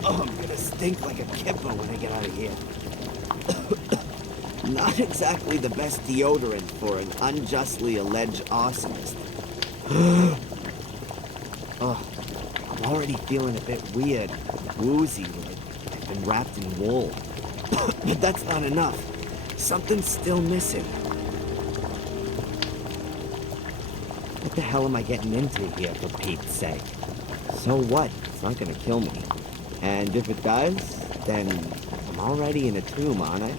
Oh, I'm gonna stink like a kipper when I get out of here. Not exactly the best deodorant for an unjustly alleged arsonist. Oh, I'm already feeling a bit weird, woozy, like I've been wrapped in wool. But that's not enough. Something's still missing. What the hell am I getting into here, for Pete's sake? So what? It's not gonna kill me. And if it does, then I'm already in a tomb, aren't I?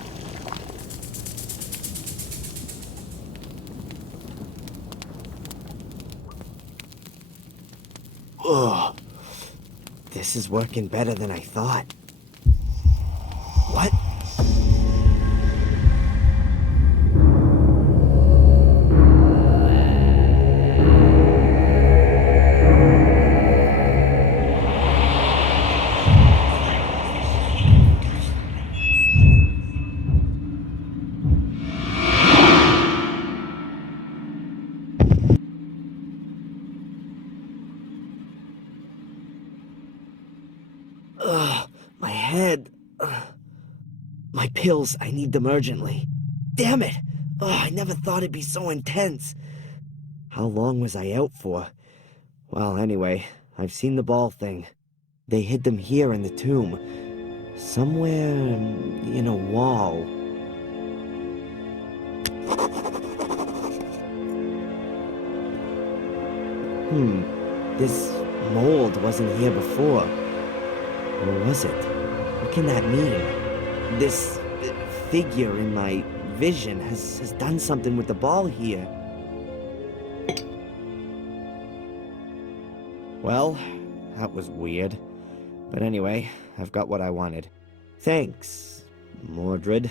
Ugh. This is working better than I thought. What? Ugh, my head. Ugh. My pills, I need them urgently. Damn it! Ugh, I never thought it'd be so intense. How long was I out for? Well, anyway, I've seen the ball thing. They hid them here in the tomb. Somewhere in a wall. This mold wasn't here before. Or was it? What can that mean? This figure in my vision has done something with the ball here. Well, that was weird. But anyway, I've got what I wanted. Thanks, Mordred.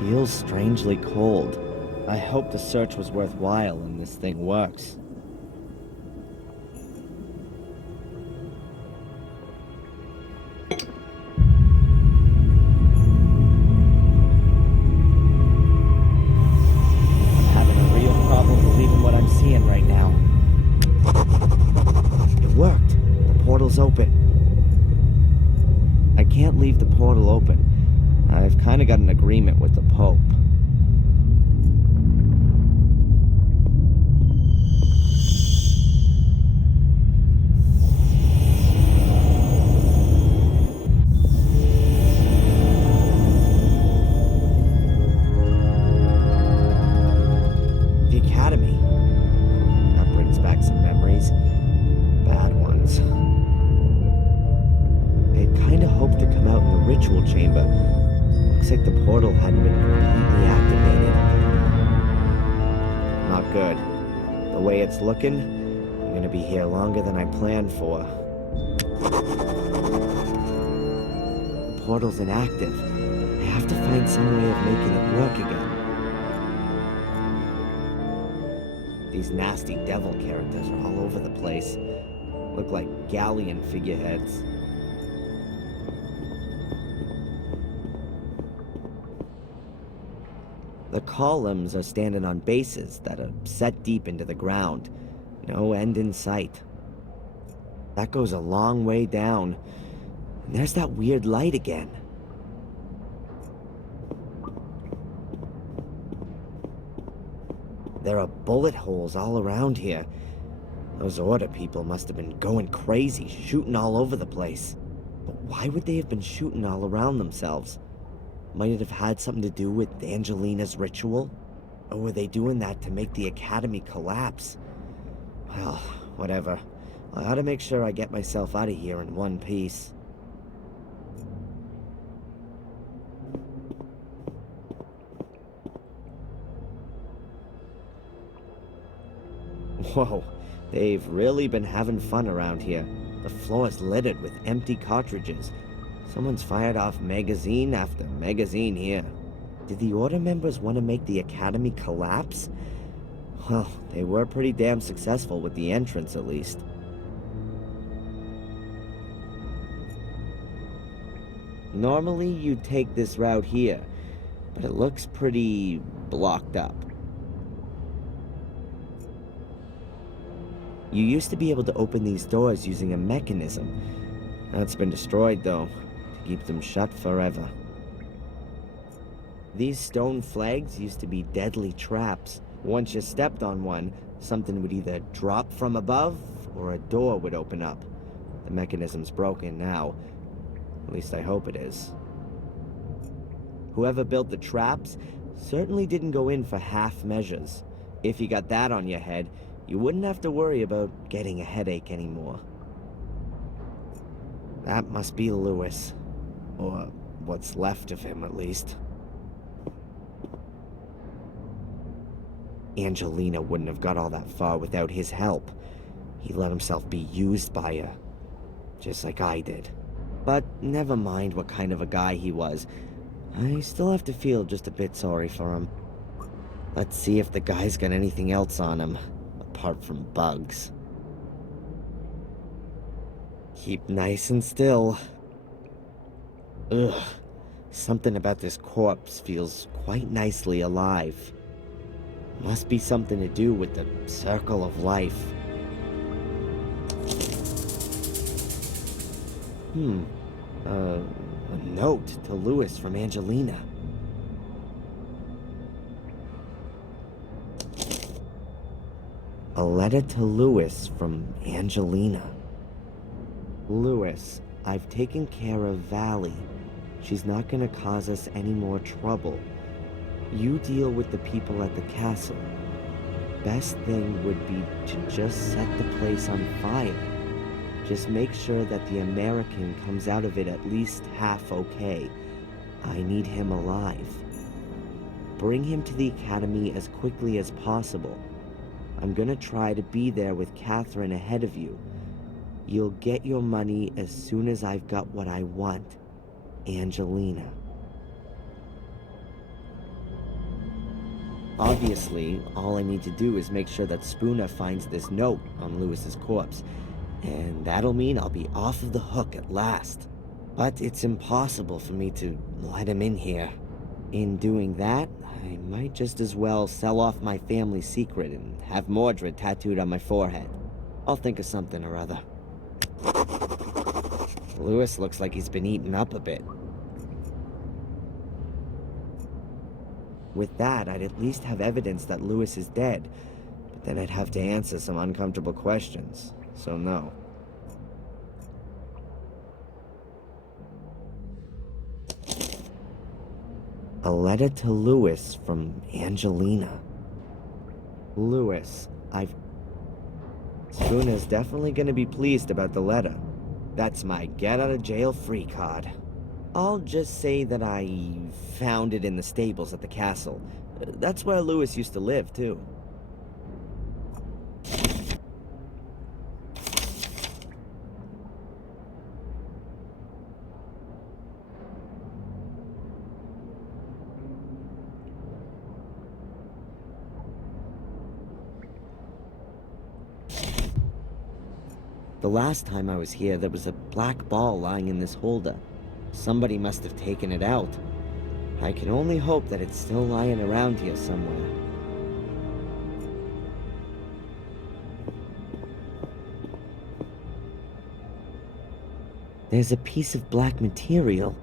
Feels strangely cold. I hope the search was worthwhile and this thing works. I'm having a real problem believing what I'm seeing right now. It worked. The portal's open. I can't leave the portal open. I've kind of got an agreement with the Pope. The Academy. That brings back some memories. Bad ones. I kind of hoped to come out in the ritual chamber. Looks like the portal hadn't been completely activated. Not good. The way it's looking, I'm gonna be here longer than I planned for. The portal's inactive. I have to find some way of making it work again. These nasty devil characters are all over the place. Look like galleon figureheads. The columns are standing on bases that are set deep into the ground. No end in sight. That goes a long way down. And there's that weird light again. There are bullet holes all around here. Those Order people must have been going crazy, shooting all over the place. But why would they have been shooting all around themselves? Might it have had something to do with Angelina's ritual? Or were they doing that to make the Academy collapse? Well, whatever. I ought to make sure I get myself out of here in one piece. Whoa, they've really been having fun around here. The floor's littered with empty cartridges. Someone's fired off magazine after magazine here. Did the Order members want to make the Academy collapse? Well, they were pretty damn successful with the entrance, at least. Normally, you'd take this route here, but it looks pretty blocked up. You used to be able to open these doors using a mechanism. That's been destroyed, though, to keep them shut forever. These stone flags used to be deadly traps. Once you stepped on one, something would either drop from above, or a door would open up. The mechanism's broken now. At least I hope it is. Whoever built the traps certainly didn't go in for half measures. If you got that on your head, you wouldn't have to worry about getting a headache anymore. That must be Lewis. Or what's left of him, at least. Angelina wouldn't have got all that far without his help. He let himself be used by her. Just like I did. But never mind what kind of a guy he was. I still have to feel just a bit sorry for him. Let's see if the guy's got anything else on him. Apart from bugs. Keep nice and still. Ugh. Something about this corpse feels quite nicely alive. Must be something to do with the circle of life. A note to Lewis from Angelina. A letter to Lewis from Angelina. Lewis, I've taken care of Valley. She's not gonna cause us any more trouble. You deal with the people at the castle. Best thing would be to just set the place on fire. Just make sure that the American comes out of it at least half okay. I need him alive. Bring him to the Academy as quickly as possible. I'm gonna try to be there with Catherine ahead of you. You'll get your money as soon as I've got what I want. Angelina. Obviously, all I need to do is make sure that Spooner finds this note on Lewis's corpse. And that'll mean I'll be off of the hook at last. But it's impossible for me to let him in here. In doing that, I might just as well sell off my family secret and have Mordred tattooed on my forehead. I'll think of something or other. Lewis looks like he's been eaten up a bit. With that, I'd at least have evidence that Lewis is dead, but then I'd have to answer some uncomfortable questions, so no. A letter to Lewis from Angelina. Lewis, Spooner's definitely gonna be pleased about the letter. That's my get-out-of-jail-free card. I'll just say that I found it in the stables at the castle. That's where Lewis used to live, too. The last time I was here, there was a black ball lying in this holder. Somebody must have taken it out. I can only hope that it's still lying around here somewhere. There's a piece of black material.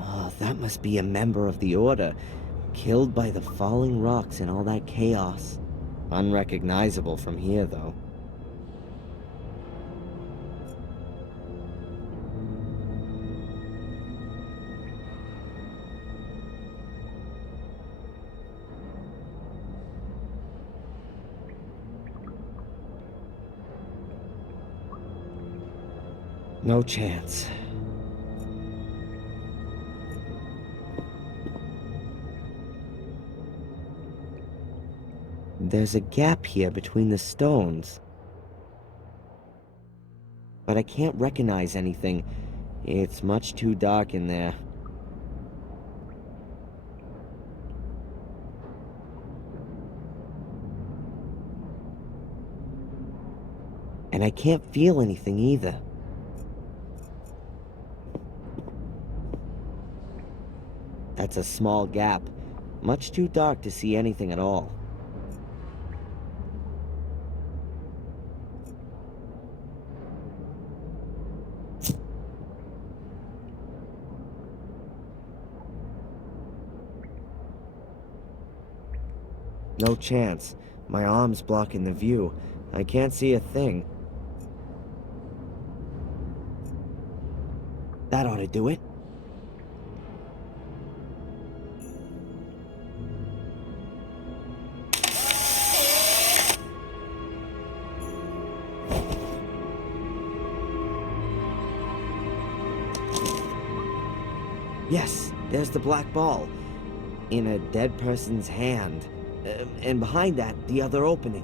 Oh, that must be a member of the Order, killed by the falling rocks and all that chaos. Unrecognizable from here, though. No chance. There's a gap here between the stones. But I can't recognize anything. It's much too dark in there. And I can't feel anything either. That's a small gap. Much too dark to see anything at all. No chance. My arm's blocking the view. I can't see a thing. That ought to do it. Yes, there's the black ball. In a dead person's hand. And behind that, the other opening.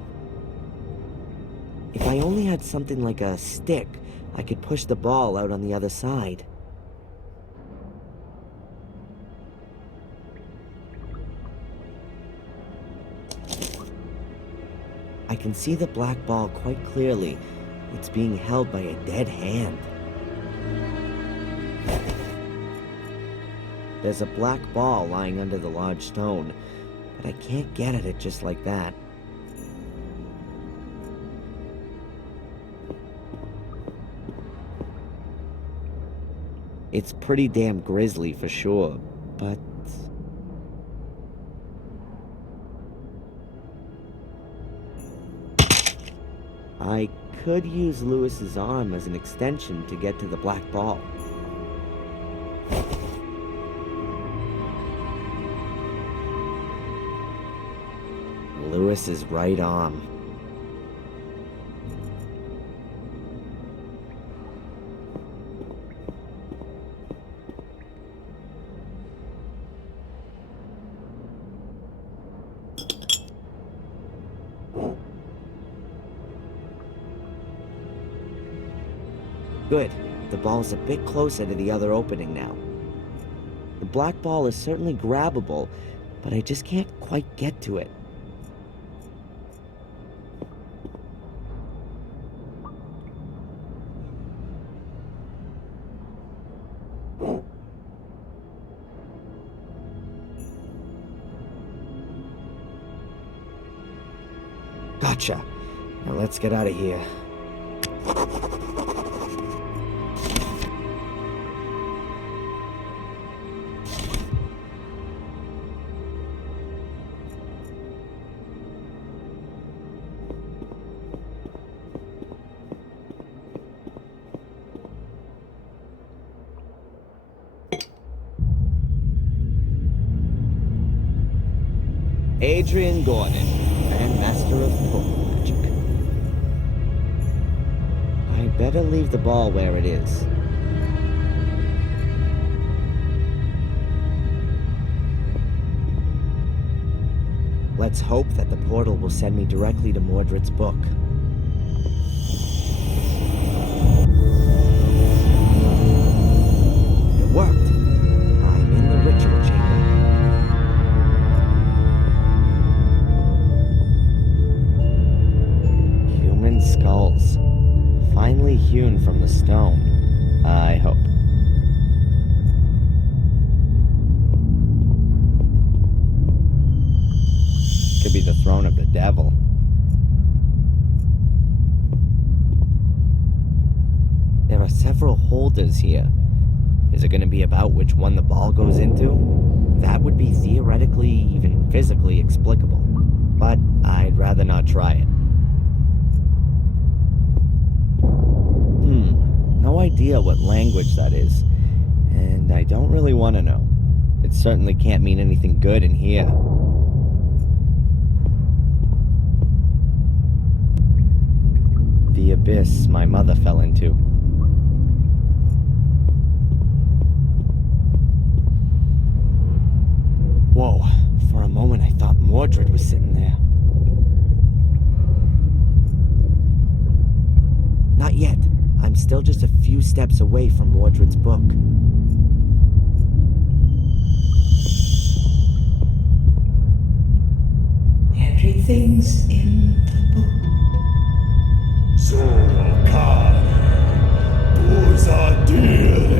If I only had something like a stick, I could push the ball out on the other side. I can see the black ball quite clearly. It's being held by a dead hand. There's a black ball lying under the large stone, but I can't get at it just like that. It's pretty damn grisly for sure, but... I could use Lewis's arm as an extension to get to the black ball. Lewis's right arm. Good. The ball's a bit closer to the other opening now. The black ball is certainly grabbable, but I just can't quite get to it. Gotcha. Now let's get out of here. Adrian Gordon, Grandmaster of Portal Magic. I better leave the ball where it is. Let's hope that the portal will send me directly to Mordred's book. It worked. I'm in the ritual chamber. Skulls. Finely hewn from the stone, I hope. Could be the throne of the devil. There are several holders here. Is it going to be about which one the ball goes into? That would be theoretically, even physically explicable. But I'd rather not try it. No idea what language that is, and I don't really want to know. It certainly can't mean anything good in here. The abyss my mother fell into. Mordred was sitting there. Not yet. I'm still just a few steps away from Mordred's book. Everything's in the book. So cari, dire.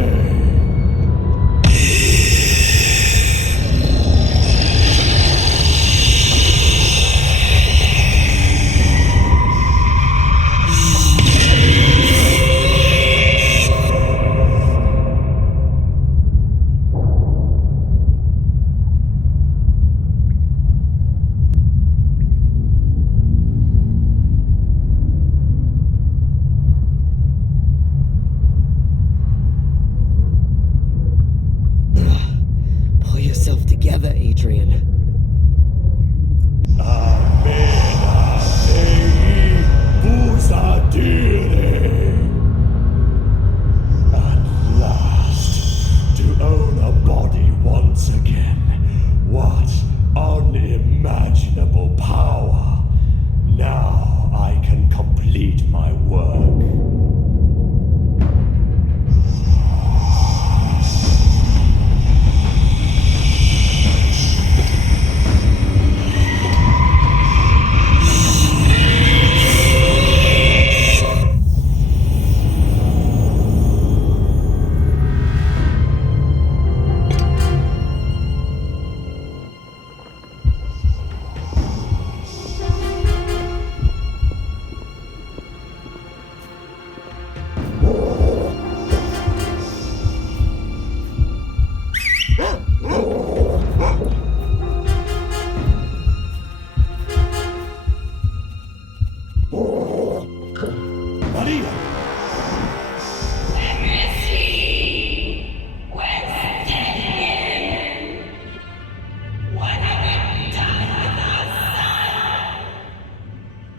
Pull yourself together, Adrian. Dire. At last, to own a body once again. What unimaginable power. Now I can complete my work. Maria!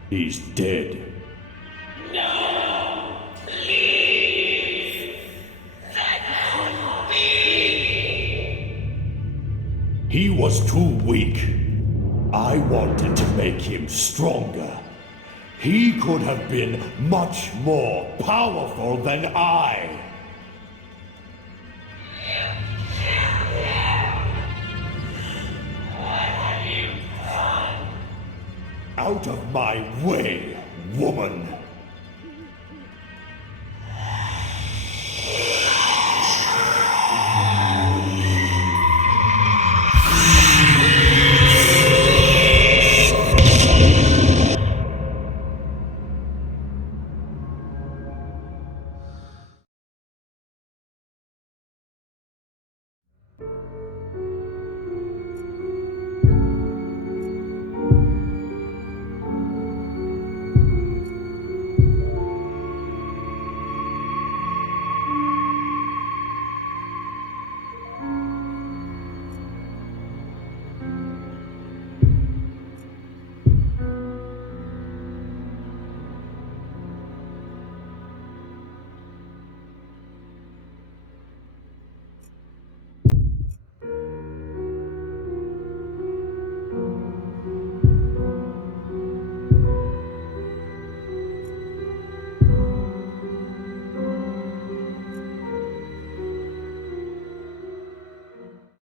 He's dead. No, please. That couldn't be. He was too weak. I wanted to make him stronger. He could have been much more powerful than I. What have you done? Out of my way, woman!